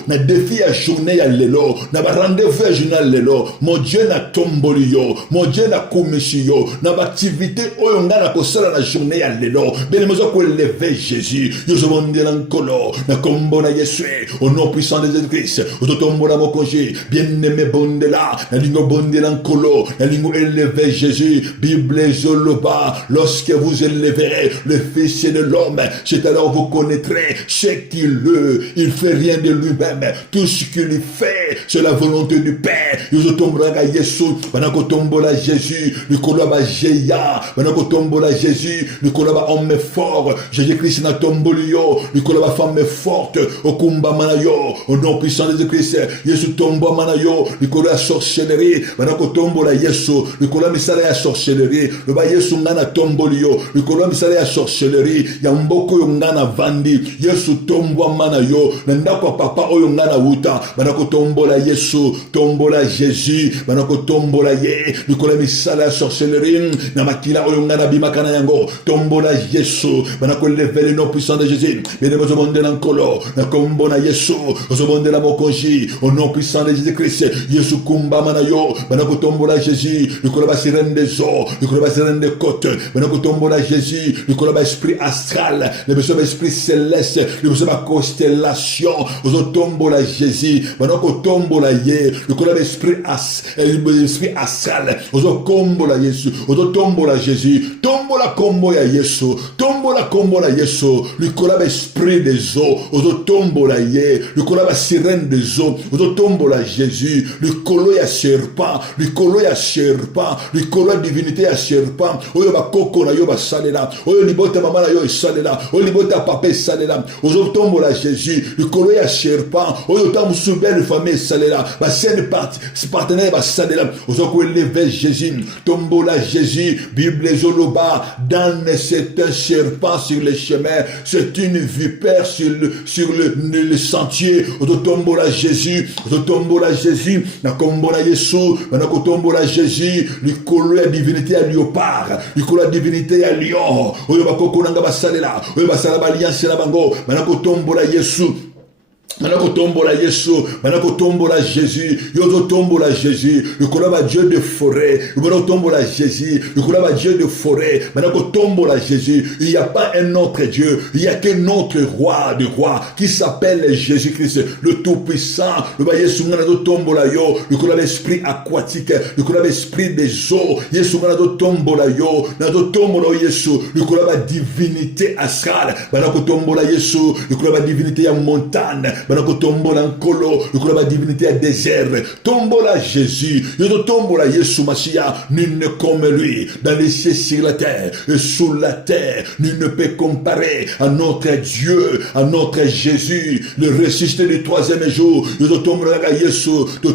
na défi ya journée ya lelo, na ba rendez-vous ya journée lelo, mon Dieu na tomboli yo, mon Dieu na kumisi yo, na ba activité oyo ngana kosala na journée ya lelo, bien mozo ko lever Jésus, Yesu monde lankolo, na kombo na Yesu, au nom puissant de Jésus-Christ, au tombo na mokonji, bien-aimé bonde la, na lingo bonde lankolo, na lingo élever Jésus, Bible zoloba. Lorsque vous élèverez le Fils de l'homme, c'est alors vous connaîtrez ce qu'il est. Il fait rien de lui-même. Tout ce qu'il fait, c'est la volonté du Père. Nous tombons à Jésus, pendant que tombe à Jésus, nous collons à Jéia, pendant que tombe à Jésus, nous collons à homme fort. Jésus-Christ n'a tombé yo, nous collons à femme forte. Au kumba manayo, au nom puissant de Jésus-Christ, Jésus tombe à manayo, nous collons à sorcellerie, pendant que tombe à Jésus, nous collons à sorcellerie. Le bas Jésus n'a tombolio, le colon misala ya sorcellerie, ya mboko yo ngana vandi, Yesu tombwa mana yo, ndako papa oyo ngana wuta, banako tombola Yesu, tombola Jésus, banako tombola ye, le colon misala ya sorcellerie, na makila oyo ngana bimakana yango, tombola Yesu, banako lever le nom puissant de Jésus, bien au monde l'ankolo, na kombona Yesu, au monde la mokonji, au nom puissant de Jésus-Christ, Yesu kumba mana yo, banako tombola Jésus, le colon ba sirène des eaux, le colon ba sirène des côtes. Maintenant que tombe à Jésus, le collab esprit astral, le besoin esprit céleste, le besoin constellation, aux tombe à Jésus, maintenant que tombe à Yé, le collab esprit astral, aux combo à Jésus, aux tombe à Jésus, tombe la combo à Jésus, tombe la combo à Jésus, le collab esprit des eaux, aux tombe à Yé, le collab sirène des eaux, aux tombe à Jésus, le colo à serpent, le colo à serpent, le colo à divinité à serpent, oyo bakoko na yo basalela, oyo libota mama na yo esalela, oyo libota papa esalela, ozo tombola Jésus, likolo ya serpent, oyo tamu soubelle famille esalela, basene partenaire basalela, ozo ko lever Jésus, tombola Jésus, Bible zoloba, Dan c'est un serpent sur le chemin, c'est une vipère sur le sentier, ozo tombola Jésus, na kombola Yesu, na ko tombola Jésus, likolo ya divinité à léopard, likolo divinité à lion, oyo bakoko nanga basalela, oyo basala ba alliance na bango, banako tombola Yesu. Manako tombola Yesu, manako tombola Jésus, yozo tombola Jésus, le kolaba Dieu de forêt, manako tombola Jésus, le kolaba Dieu de forêt, manako tombola Jésus. Il n'y a pas un autre Dieu, il n'y a qu'un autre roi de rois qui s'appelle Jésus-Christ, le Tout-Puissant. Le ba Yesu manako tombola yo, le kolaba esprit aquatique, le kolaba esprit des eaux, Yesu manako tombola yo, manako tombola Yesu, le kolaba divinité astrale, manako tombola Yesu, le kolaba divinité à montagne. Banako tombola nkolo, la divinité à désert. Tombola Jésus, tombola Yesu Mashiach, nul ne comme lui, dans les cieux sur la terre, et sous la terre, nul ne peut comparer à notre Dieu, à notre Jésus, le ressuscité du troisième jour. Tombola Yesu,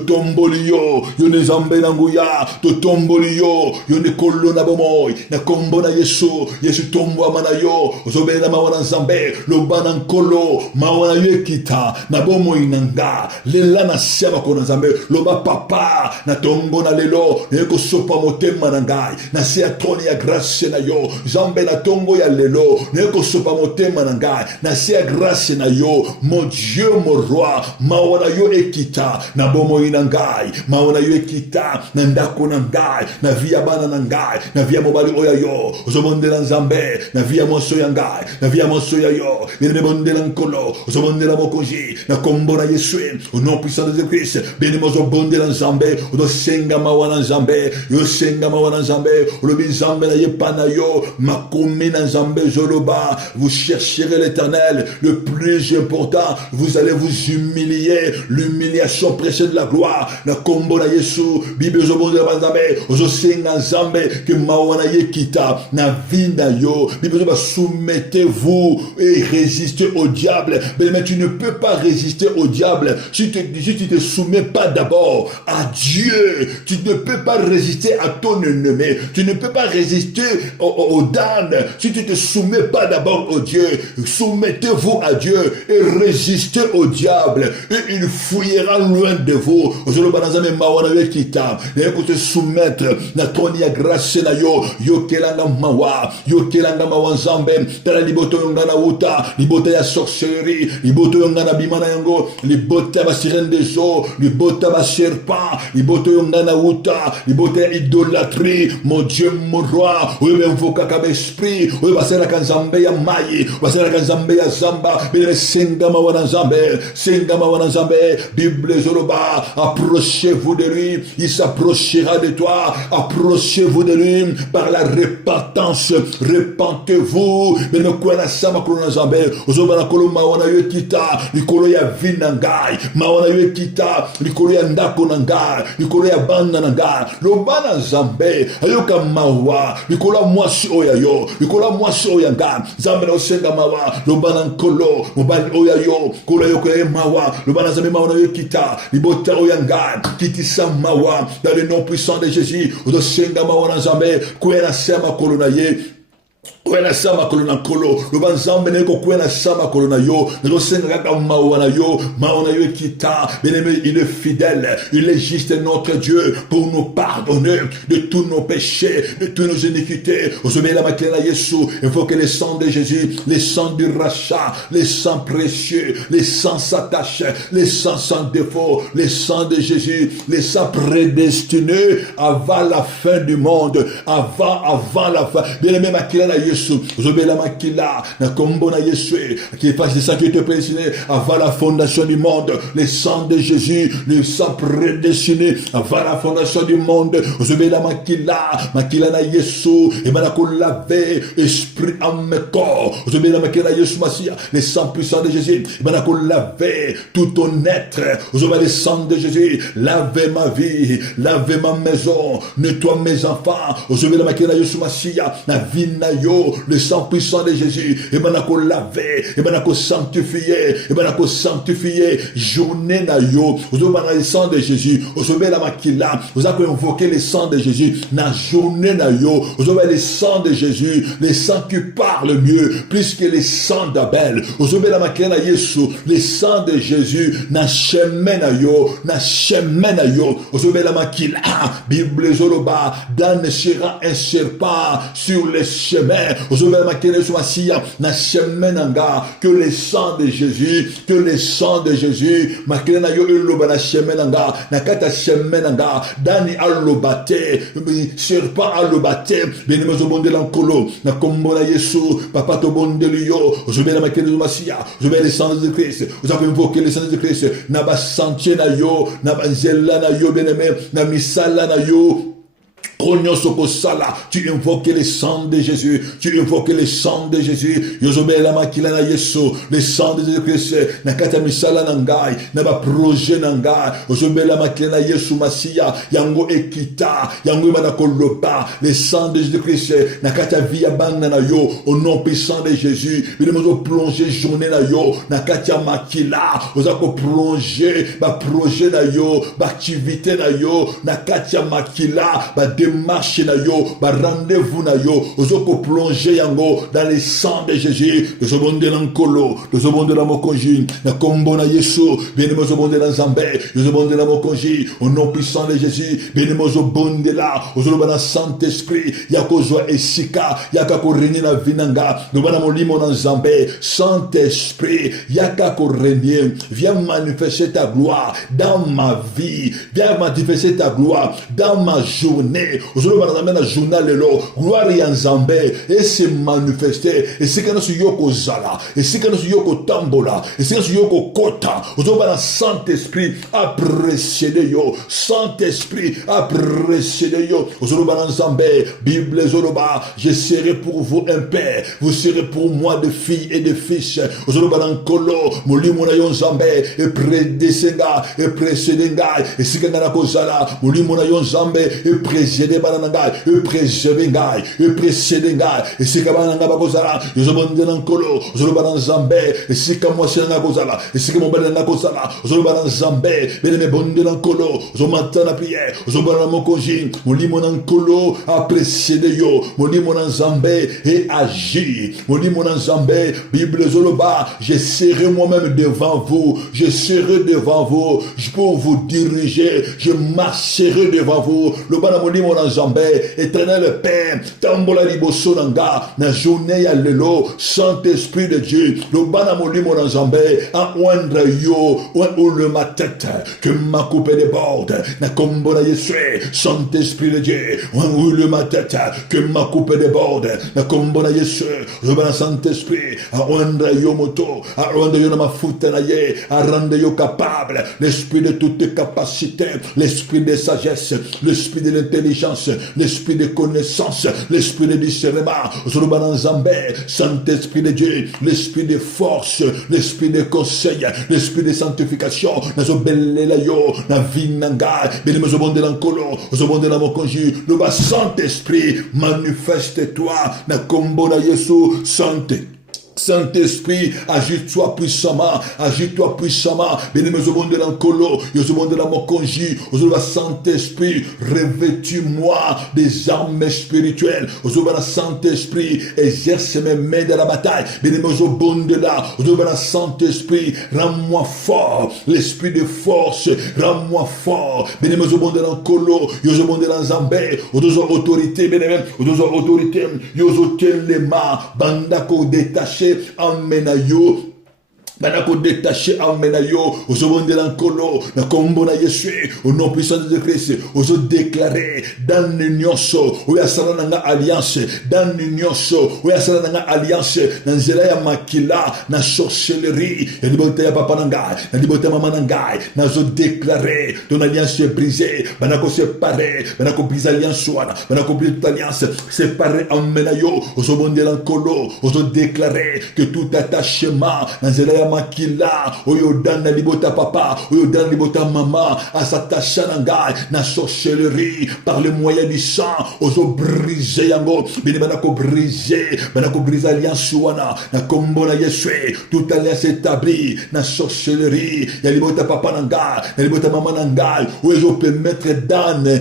tombolio, yone zambe nanguya, tombolio, yone kolo na bomoy, na kombona Yesu, Yesu tombo amanayo, zobe na mawana zambe, lobana nkolo, mawana yekita. Na bomo inanga lela na siaba kona nzambe loba papa na tongo na lelo yeko sopa motema na ngai na sia toni ya grâce na yo zambe na tongo ya lelo yeko sopa motema na ngai na sia grâce na yo mon Dieu mon roi mawana yo ekita na bomo inangai mawana yo ekita na ndako na ngai na via bana na ngai na via mobali oya yo ozomondela nzambe na via moso ya ngai na via moso ya yo bine bondela nkolo ozomondela mokoji na kombona Yesu au nom puissant de Christ benimozo bondela nzambe odo senga mawana nzambe yo senga mawana nzambe olobi nzambe na yepana yo makomi na nzambe zoloba vous chercherez l'Éternel le plus important vous allez vous humilier l'humiliation précède la gloire na kombona Yesu bible zo bondela nzambe ozo senga nzambe que mawana yekita na vinda yo bible zo soumettez-vous et résistez au diable mais tu ne peux pas résister au diable si tu ne te soumets pas d'abord à Dieu. Tu ne peux pas résister à ton ennemi. Tu ne peux pas résister au Dan si tu ne te soumets pas d'abord au Dieu. Soumettez-vous à Dieu et résistez au diable et il fouillera loin de vous. Écoute, soumettre na toni ya grâce na yo yokelanga mawa yokelanga mawanzambe tala liboto yongana uta liboto ya sorcellerie liboto yongana bimana yango libota ba sirène des eaux libota ba serpent liboto yongana uta libota ya idolâtrie mon Dieu mon roi oyo invoka ka esprit oyo basera kanzambe ya mai basera kanzambe ya zamba bele sengama wana nzambe Bible zoloba approchez-vous de lui il s'approchera de toi approchez-vous de lui par la repentance repentez-vous bele kwana sama kolona nzambe ozobana koloma wana yekita likolo ya vina ngai mawana yekita likolo ya ndako na ngai likolo ya banda na ngai lobana nzambe ayoka mawa likolo mwasi oya yo likolo mwasi oya ngai nzambe na osenga mawa lobana nkolo mobali oya yo kola yoko ya mawa lobana nzambe mawana yekita libota oya ngai kitisa mawa dans le nom puissant de Jésus osenga mawa nzambe kwena sema kolona ye kwena sama kolona kolo loba nzambe neko kwena sama kolona yo nzo senga kaka mawana yo kita bien-aimé il est fidèle il est juste notre Dieu pour nous pardonner de tous nos péchés de toutes nos iniquités aujourd'hui la matin à Yesu il faut que le sang de Jésus le sang du rachat le sang précieux le sang s'attache le sang sans défaut le sang de Jésus le sang prédestiné avant la fin du monde avant la fin bien-aimé matin à Yesu Zobela makila na kombo na Yesu qui passe de ça qui te prédestiné avant la fondation du monde le sang de Jésus le sang prédestiné avant la fondation du monde Zobela makila na Yesu et banako laver esprit âme corps Zobela makila Yesu Masia le sang puissant de Jésus et banako laver tout ton être Zobela le sang de Jésus laver ma vie laver ma maison nettoie mes enfants Zobela makila Yesu Masia na vina yo le sang puissant de Jésus et banako laver et banako sanctifier journée na yo ozobana le sang de Jésus ozobela makila ozako invoquer le sang de Jésus na journée na yo ozobela le sang de Jésus le sang qui parle mieux plus que le sang d'Abel ozobela makila na Yesu le sang de Jésus na chemin na yo ozobela makila Bible zoloba Dan sera un serpent sur les chemins chemin, ozobela makele sur masia, na chemin nanga, que le sang de Jésus, que le sang de Jésus, makele na yo eloba na chemin nanga, na kata chemin nanga, dani alobate, serpent alobate, benema zobonde lankolo, na kombo na Yesu, papa to bonde yo, ozobela makele sur masia, ozobela le sang de Christ, vous avez invoqué le sang de Christ, na ba sentier na yo, na ba nzela na yo, bien-aimé, na misala na yo, tu invoques le sang de Jésus, tu invoques le sang de Jésus, Yozobe la makila na Yesu, le sang de Jésus Christ, na kata misala nangai, na ba projet nangai, Yozobe la makila na Yesu Masia, yango ekita, yango manakolopa, le sang de Jésus Christ, na kata via banda na yo, au nom puissant de Jésus, il nous plonger journée na yo, na kata makila, ozako plonger, ba projet na yo, ba activité na yo, na kata makila, ba démarche na yo, ba rendez-vous na yo, ozoko plonger yango dans le sang de Jésus, de zobonde lankolo, de zobonde la mokonji, na kombo na Yesu, bien-aimé zobonde la Zambé, de zobonde la mokonji, au nom puissant de Jésus, bien-aimé zobonde la, ozoloba na Saint-Esprit, yako zwa esika, yaka ko régner na vinanga, nobana molimo na Zambé, Saint-Esprit, yaka ko régner, viens manifester ta gloire dans ma vie, viens manifester ta gloire dans ma journée, ozoloba na Zambé na journal lelo, gloire ya Nzambe, et se manifester, et c'est que nous yoko zala, et c'est que nous yoko tambola, et c'est que nous yoko kota, ozoloba na Saint-Esprit, appréciez yo, Saint-Esprit, appréciez yo, ozoloba na Nzambe, Bible zoloba, je serai pour vous un père, vous serez pour moi de filles et de fils, ozoloba na nkolo, molimo na yo Nzambe, et prédescenga, et précédenga, et sikanga na kozala, molimo na yo Nzambe, et précédé bananga, et préservenga, et précédenga, et sikabana nga bakozala, yozobonde na nkolo, ozoloba na Nzambe, et sikamwasi na kozala, et sikamobana na kozala, ozoloba na Nzambe, beneme bonde na nkolo, ozomata na prière, ozobana na mokonji, molimo na nkolo, apprécié de yo, molimo na Nzambe, et agir, molimo na Nzambe, Bible zoloba, je serai moi-même devant vous, je serai devant vous, je peux vous diriger, je marcherai devant vous, le bana molimo na Nzambe, éternel Père, tambola liboso nanga, na journée ya lelo, Saint-Esprit de Dieu, le bana molimo na Nzambe, a oindre yo, oule ma tête, que ma coupe déborde, na kombo na Yesu, Saint-Esprit de Dieu, oule ma tête, que ma coupe déborde, na kombo na Yesu, le bana Saint-Esprit, a oindre yo moto, a oindre yo na mafuta na ye, a rendre yo capable, l'esprit de toute capacité, l'esprit de sagesse, l'esprit de l'intelligence, l'esprit de connaissance, l'esprit de discernement, Saint-Esprit de Dieu, l'esprit de force, l'esprit de conseil, l'esprit de sanctification, le Saint-Esprit, manifeste-toi, na kombo na Yesu, Saint-Esprit, agis-toi puissamment, agis-toi puissamment. Béni-moi au monde de l'encolo, au monde de la mokonji, au monde de Saint-Esprit, revêtis-moi des armes spirituelles. Au monde de Saint-Esprit, exerce mes mains de la bataille. Béni-moi au monde de là, au monde de Saint-Esprit, rends-moi fort, l'esprit de force, rends-moi fort. Béni-moi au monde de l'encolo, au monde de l'enzambé, aux deux autorités, béni-moi, aux deux autorités, aux telema, bandako détaché. Emmena yo banako détaché emmena yo ozobonde lankolo na kombo na Yesu au nom puissant de Christ ozo déclarer dans nyonso oya sala na alliance dans nyonso oya sala na alliance na nzela ya makila na sorcellerie et libota ya papa nanga na libota mama nanga na zo déclarer ton alliance est brisée banako séparer banako briser alliance wana banako briser alliance séparer emmena yo ozobonde lankolo ozo déclarer que tout attachement na nzela ya makila oyo dana libota papa oyo dana libota mama asatasha nanga na sorcellerie par le moyen du sang ozo briser yango bini banako briser alliance wana na kombo na Yesu toute alliance établie na sorcellerie ya libota papa nanga na libota mama nanga oyo permettre dane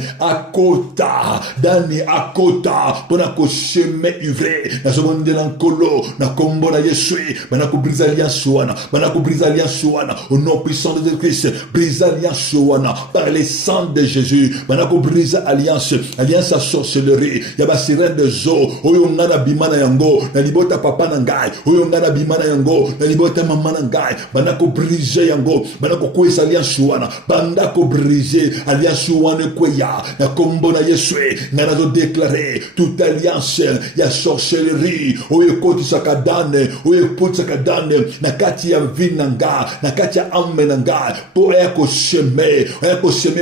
akota pona ko semer ivre na somonde na nkolo na kombo na Yesu banako briser alliance wana banako brise alliance wana au nom puissant de Jésus-Christ, brise alliance wana par les sang de Jésus, banako brise alliance à sorcellerie, ya ba sirène de zo, oyo ngana bimana yango, na libota papa na ngai, oyo ngana bimana yango, na libota mama na ngai, banako brise yango, banako kwesa alliance wana, bandako brise alliance wana kweya, na kombo na Yesue, ngana zo déclarer toute alliance ya sorcellerie, oyo koti sakadane, oyo koti sakadane, na kati ya vinanga, na kati ya ame na ngai, pour eko semer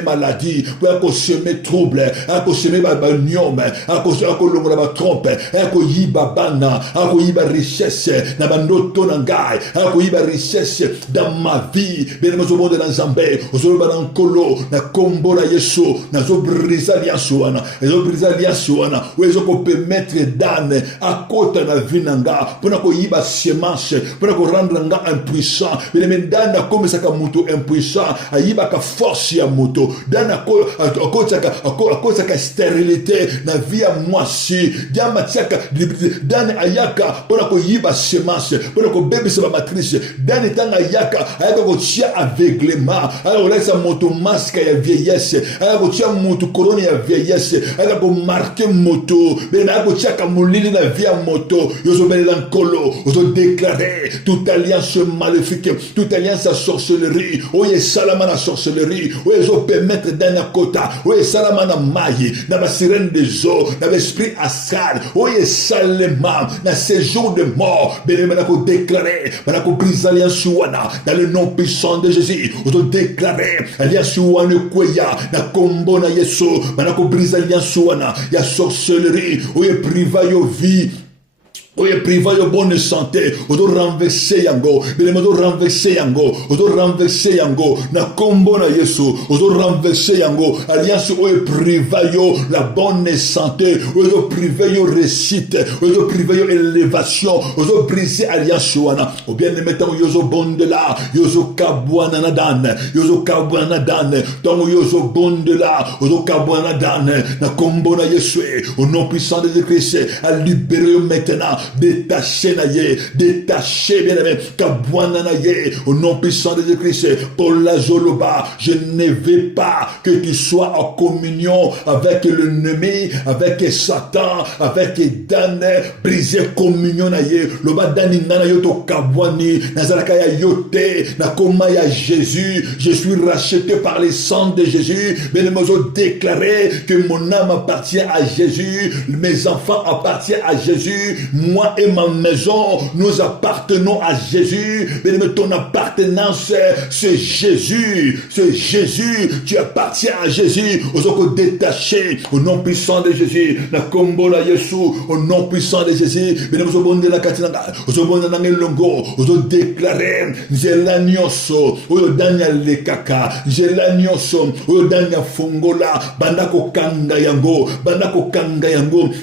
maladie, pour eko semer trouble, eko semer banyome, eko longola ba trompe, eko yiba bana, eko yiba richesse, na bandoto na ngai, eko yiba richesse dans ma vie, bien mo monde na Nzambe, ozolo ba nkolo, na kombo na Yesu, na zo brise alliance wana, zo brise alliance wana, ozo ko permettre dane à côté na vinanga, pour na ko yiba semence, pour na ko rendre nga impuissant, bien men dane comme ça ka muto impuissant, ayiba ka force ya moto, dane ko akosa ka stérilité na vie ya mwasi, diama tiaka dane ayaka pour na ko yiba semence, pour na ko bébé sa matrice, dane tanga ayaka ko tia aveuglement, alors là ça moto masque ya vieillesse, alors ko tia moto couronne ya vieillesse, alors ko marquer moto, ben ko tia ka molili na vie ya moto, yozo belela nkolo, yozo déclarer toute alliance maléfique, toute alliance à sorcellerie, oye salama na sorcellerie, oye zo permettre dans kota, oye salama na mayi, na ba sirène des eaux, na l'esprit astral, oye salema na séjour de mort, ben ko déclarer, ben ko brise alliance wana dans le nom puissant de Jésus, ozo déclarer alliance wana kweya na kombo na Yesu, ben ko brise alliance wana ya sorcellerie, oye priva yo vie. Oye priva yo bonne santé, odo renverser yango, belema do renverser yango, odo renverser yango, na kombo na Yesu, odo renverser yango, alliance oye priva yo la bonne santé, odo priva yo réussite, odo priva yo élévation, odo briser alliance wana, ou bien le mettant yozo bonde là, yozo kabwana na dan, donc yozo bonde là, odo kabwana dan, na kombo na Yesu, au nom puissant de Christ, à libérer maintenant. Détaché bien aimé, kabwana na ye, au nom puissant de Jésus-Christ, pour la Zoloba, je ne veux pas que tu sois en communion avec l'ennemi, avec Satan, avec Dan, briser communion na ye, loba dani nana yoto kabwani, nazalaka ya yote, na koma ya Jésus, je suis racheté par les sang de Jésus, bien aimé, déclaré que mon âme appartient à Jésus, mes enfants appartiennent à Jésus, moi et ma maison, nous appartenons à Jésus. Bien-aimé, ton appartenance, c'est Jésus. C'est Jésus. Tu appartiens à Jésus. Aux autres détachés, au nom puissant de Jésus. La combo la Yesu, au nom puissant de Jésus. Bien-aimé, aux autres la katinanga, aux autres longo, aux autres déclarés, j'ai l'agnoso, aux Daniel le kaka, j'ai l'agnoso, aux Daniel fongola, bandako kanga yango,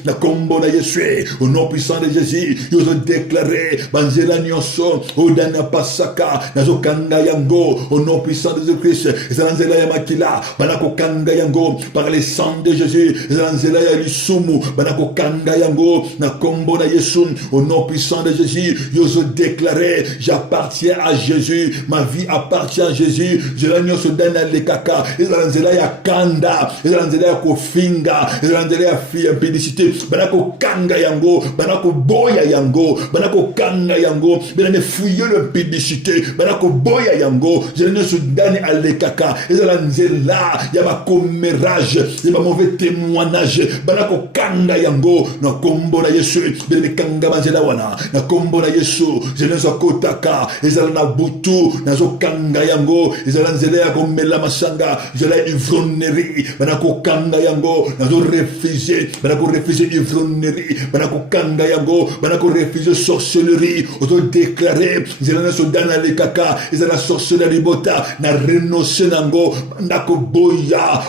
la combo la Yesu, au nom puissant de Jésus. Ils ont déclaré banzela nyonso odana pasaka nazo kanga yango au nom puissant de Jésus-Christ, zanzela ya makila banako kanga yango par le sang de Jésus, zanzela ya lisumu banako kanga yango na kombo na Yesu, au nom puissant de Jésus. Ils ont déclaré j'appartiens à Jésus, ma vie appartient à Jésus, zela nyonso dana le kaka zanzela ya kanda, zanzela ya kofinga, zanzela ya impudicité banako kanga yango, banako boya yango, banako kanga yango, benane fouiller l'impudicité, banako boya yango, je ne suis dani alekaka, ezala nzela, yaba commérage, yaba mauvais témoignage, banako kanga yango, na kombo na Yesu, benane kanga banzela wana, na kombo na Yesu, je ne suis kotaka, ezala na butu, nazo kanga yango, ezala nzela ya komela masanga, ezala ivronnerie, banako kanga yango, nazo refuser, banako refuser ivronnerie, banako kanga yango, banako refuser sorcellerie, auto déclarer, zelana sodana le kaka, ezala sorcellerie bota, na renoncer nango, bandako boya,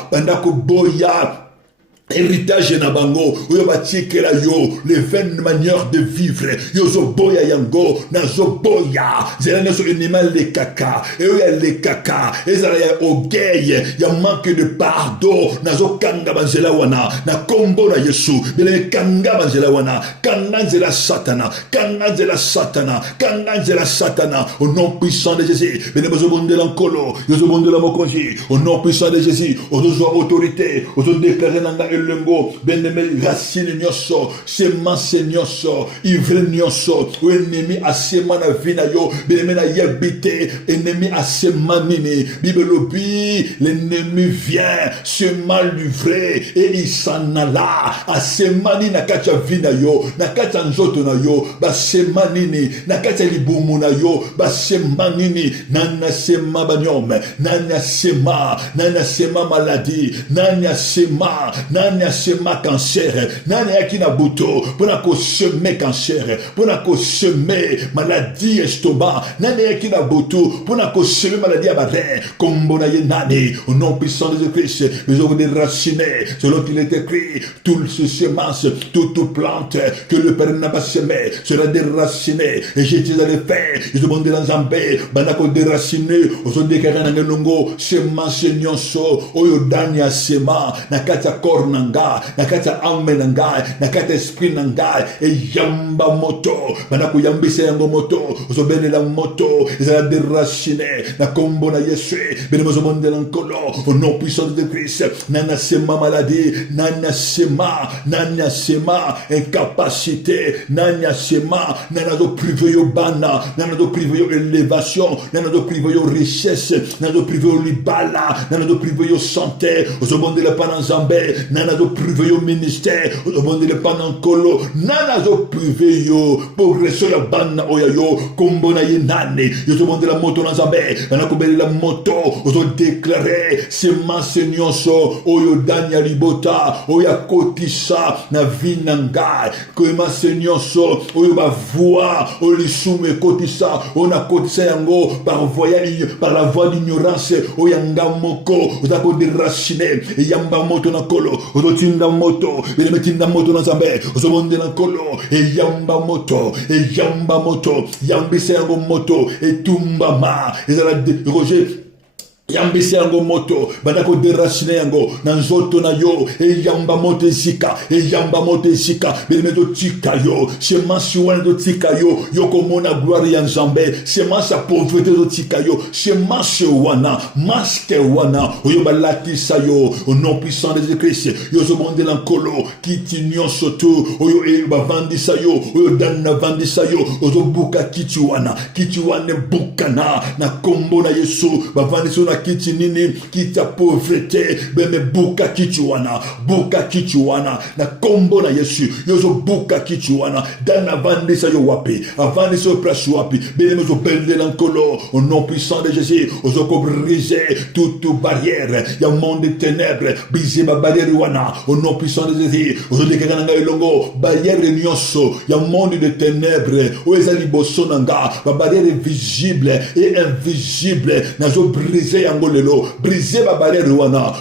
héritage na bango oyo batikela yo les 20 manières de vivre yo zoboya yango nazoboya zela neso enema le kaka eyo le kaka ezala ya orgueil ya manque de pardon nazokanga banzela wana na kombo na Yesu bele kanga banzela wana kanga nzela satana kanga nzela satana kanga nzela satana au nom puissant de Jésus bele bazobondela nkolo yo zobondela mokonzi au nom puissant de Jésus ozo autorité ozo déclarer nanga elengo beneme racine nyonso semence nyonso ivre nyonso o ennemi asema na vie na yo beneme na yebite ennemi asema nini bibelobi l'ennemi vient sema l'ivre et il s'en alla asema nini na kati ya vie na yo na kati ya nzoto na yo basema nini na kati ya libumu na yo basema nini nani asema banyome nani asema maladie nani asema cancer nani yaki na buto pona ko semer cancer pona ko semer maladie estomac nani yaki na buto pona ko semer maladie à barre kombo na ye nani au nom puissant de Jésus-Christ mais on déraciner selon qu'il est écrit toute semence toute plante que le Père n'a pas semé sera déracinée et j'ai dit à le faire je demande dans Zambé banako déraciner aux déclaré na ngelongo semence nyonso oyo dani ya sema na kati ya corps nanga na kati ya ame nanga na kati ya esprit nanga e yamba moto banako yambisa yango moto ozobenela moto ezala déraciner na kombo na Yesu bene mozomondela nkolo au nom puissant de Christ nana sema maladie nana sema incapacité nana sema nana do privé yo bana nana do privé yo élévation nana do privé yo richesse nana do privé yo libala nana do privé yo santé ozomondela pana nzambe nana do privé yo ministère ozomondela pana nkolo nana do privé yo progression ya bana oya yo kombo na ye nane yo ozomondela moto na nzambe nana kobelela moto ozo déclarer semence nyonso oyo dani ya libota oyo akotisa na vie na ngai semence nyonso oyo bavoie oyo lisumu ekotisa oyo nakotisa yango par la voie d'ignorance oyo yanga moko oza kodéraciner eyamba moto na nkolo ozotinda moto elemetinda moto na nzambe ozobondela nkolo eyamba moto yambisa yango moto etumbama ezala roger yambisi yango moto bandako déraciner yango na nzoto na yo eyamba moto ezika belemeto tika yo semence wana to tika yo komona gloire ya nzambe semence ya pauvreté to tika yo semence wana masque wana oyo balatisa yo au nom puissant de Jésus-Christ yo zobondela nkolo kiti nyonso tu oyo bavandisa yo oyo dana vandisa yo ozobuka kiti wana bukana na kombo na Yesu bavandisa na kiti nini kiti ya pauvreté beme buka kiti wana na kombo na Yesu yozo buka kiti wana dana vandisa yo wapi avandisa yo place wapi bene mozo bende l'ankolo au nom puissant de Jésus ozoko briser toute barrière ya monde de ténèbres briser ba barrière wana au nom puissant de Jésus ozo dekana nga elongo barrière nyonso ya monde de ténèbres oeza liboso nanga ba barrière visible et invisible nazo briser yango lelo briser ba barrière wana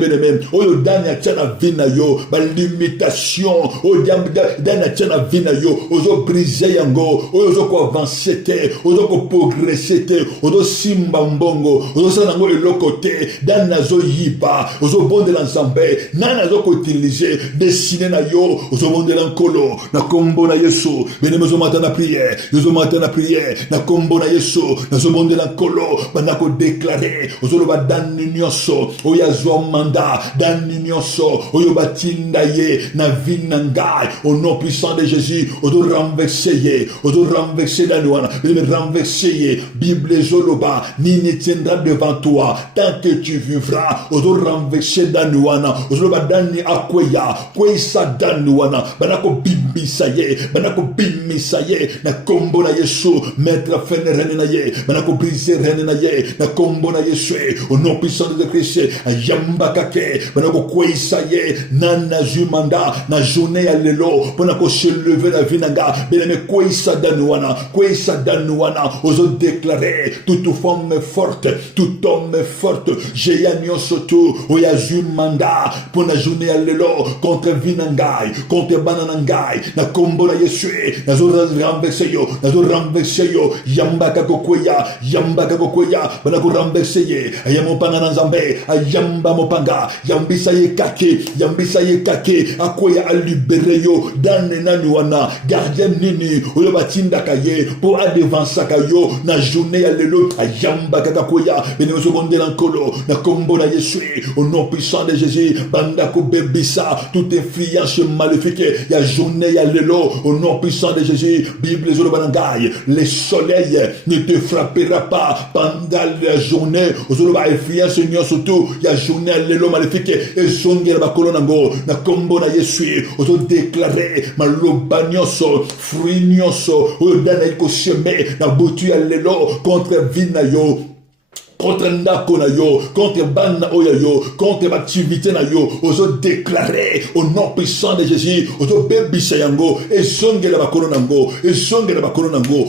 bene même oyo danya tana vina yo ba limitation oyo danya tana vina yo ozo briser yango oyo ko avancer te ozo ko progresser te ozo simba mbongo ozo sana ngo eloko te dana zo yipa ozo bondela nzambe nana zo ko utiliser dessiner na yo ozo bondela nkolo na kombo na Yesu bene mozo matana prière na kombo na Yesu na zo bondela nkolo bana ko déclarer ozolo ba dani nyonso oyo azwa manda dani nyonso oyo batinda ye na vie na ngai au nom puissant de Jésus ozo renverser dani wana renverser ye Bible zoloba nini tiendra devant toi tant que tu vivras ozo renverser dani wana ozolo ba dani akweya kwesa dani wana banako bimbisa ye na kombo na Yesu mettre fin rene na ye banako briser rene na ye na kombo na Yesu, au nom puissant de Christ, ayamba kake, banako kweisa ye, nana zumanda, na journée à l'élo, banako se lever la vinanga, beneme kweisa danuana, oso déclarer, toute femme forte, tout homme forte, j'ai agnon soto, oya zumanda, pour la journée à l'élo, contre vinangai, contre bananangai, na kombo na Yesu, na zo renverser yo, yamba kakokweya, banako renverser ye, ayamo panga na nzambe, ayamba mopanga, yambisa ye kake, akoya a libéré yo, dane nanuana, gardien nini, oyo batinda kaye, pour adevansa kayo, na journée ya lelo, ayamba kakakoya, benemo seconde lankolo, na kombo na Yesu, au nom puissant de Jésus, bandako bebisa, toute influence maléfique, ya journée ya lelo, au nom puissant de Jésus, Bible zolo banangai, le soleil ne te frappera pas pendant la journée, zolo ba influence nyo surtout, ya journée ya lelo maléfique, et zongela bakolo nango, na kombo na Yesu, ozo déclarer, maloba nyoso, fruit nyoso, oyo dana iko seme, na botu ya lelo, contre vina yo, contre ndako na yo, contre bana oya yo, contre l'activité na yo, oso déclarer au nom puissant de Jésus, oso bebisa yango, et zongela bakolo nango,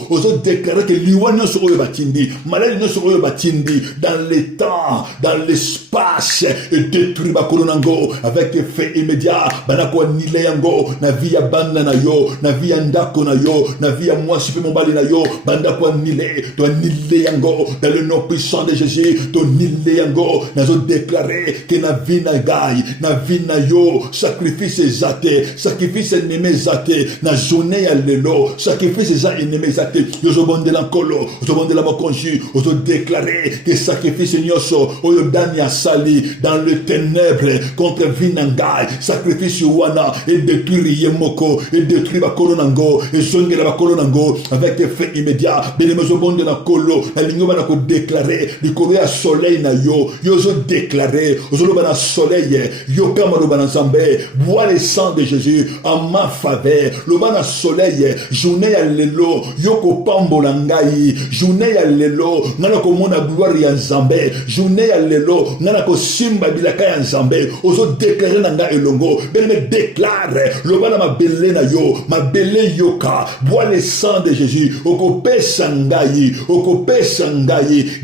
oso déclarer que liwana so oyo batindi, malali no so oyo batindi, dans le temps, dans l'espace, et détruire bakolo nango, avec effet immédiat, banako nile yango, na vie ya banda na yo, na vie ya ndako na yo, na vie ya moi sipe mobali na yo, bandako nile, to nile yango, dans le nom puissant de Jésus, ton nile yango, nazo déclaré que na vie na gai, na vie na yo, sacrifice zate, sacrifice ennemi zate, na journée ya lelo, sacrifice za ennemi zate, yozo bonde lankolo, yozo bonde la mokonji, yozo déclaré que sacrifice nyoso, oyo dani asali, dans le ténèbre, contre vie na gai, sacrifice wana, et détruire yemoko, et détruire bakolo nango, et zongela bakolo nango, avec effet immédiat, benemezo bonde lankolo, na lingo banako déclaré, likolo ya soleil na yo, yozo déclaré, ozo loba na soleil, yo kamaro bana nzambe, bois le sang de Jésus en ma faveur, loba na soleil, journée ya lelo, yo ko pambola ngai, journée ya lelo, ngana ko mona gloire ya nzambe, journée ya lelo, ngana ko simba bilaka ya nzambe, ozo déclarer na nga elongo, bene déclare, loba na mabele na yo, mabele yoka, bois le sang de Jésus, oko pesa ngai,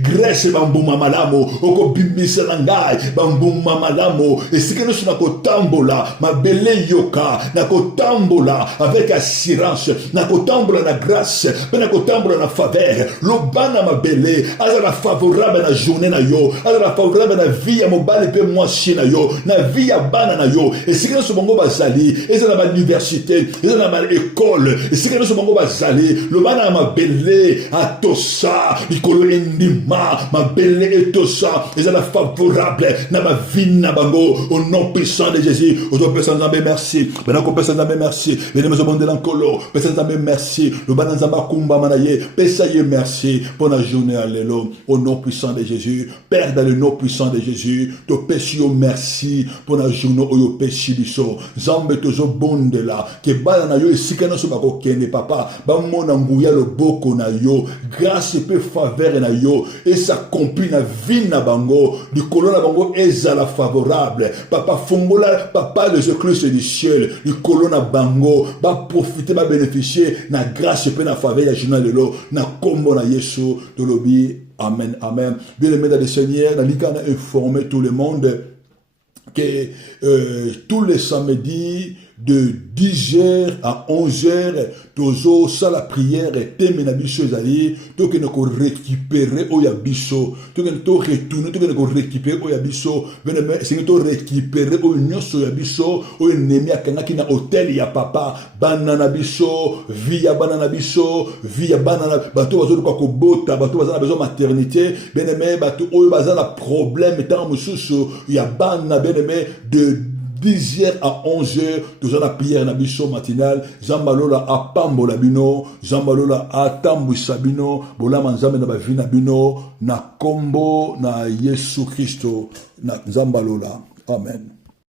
grâce bambuma malamu, oko bimbisa ngai, bambuma malamu, esika no na kotambola, mabele yoka, na kotambola avec assurance, na kotambola na grâce, na kotambola na faveur, lobana mabele, azala favorable na journée na yo, azala favorable na vie ya mobali pe mwasi na yo, na vie ya bana na yo, esika no bongo bazali, ezala ba université, ezala ba école, esika no bongo bazali, lobana mabele atosa, likolo endima, mabele etosa, ezala favorable na ma vie na bango, au nom puissant de Jésus, au nom puissant de Jésus, merci, benako puissant de Jésus, merci, benako puissant de Jésus, puissant de Jésus, merci, le banan zamba kumba manaye, pesaye merci, pour la journée alléluia, au nom puissant de Jésus, Père dans le nom puissant de Jésus, to pesio merci, pour la journée où yo pesi biso, zambe tozo bonde la, ke bala na yo esika na so bako kende papa, ba mona nguya le boko na yo, grâce et faveur na yo, et s'accomplit na vie na bango, du colon na bango ezala favorable, papa fongola, papa de ce Christ du ciel, du colon na bango, ba profiter, ba bénéficier, na grâce et na faveur ya journal de l'eau, na kombo na Yesu, de l'obi, amen, amen. Bien aimé dans le Seigneur, na lika na informer tout le monde, que tous les samedis, de 10h à 11h, tozo ça la prière teme na biso ezali, to que nous récupérer oya biso, to que nous retourner, to que nous récupérer oya biso, venez c'est to récupérer oya nyoso ya biso, oya nemi akanga ki na hôtel ya papa, banana biso, via banana biso, via banana, bato bazo ko kobota, bato bazo na besoin maternité, bien-aimé, bato oya bazo na problème tant mususu ya bana bien-aimé de 10h à 11h, tous la prière na biso matinale, Zambalola a pambola bino, Zambalola a tambu sabino, bola manzame na bavina bino, na kombo na Yesu Christo, na Zambalola. Amen.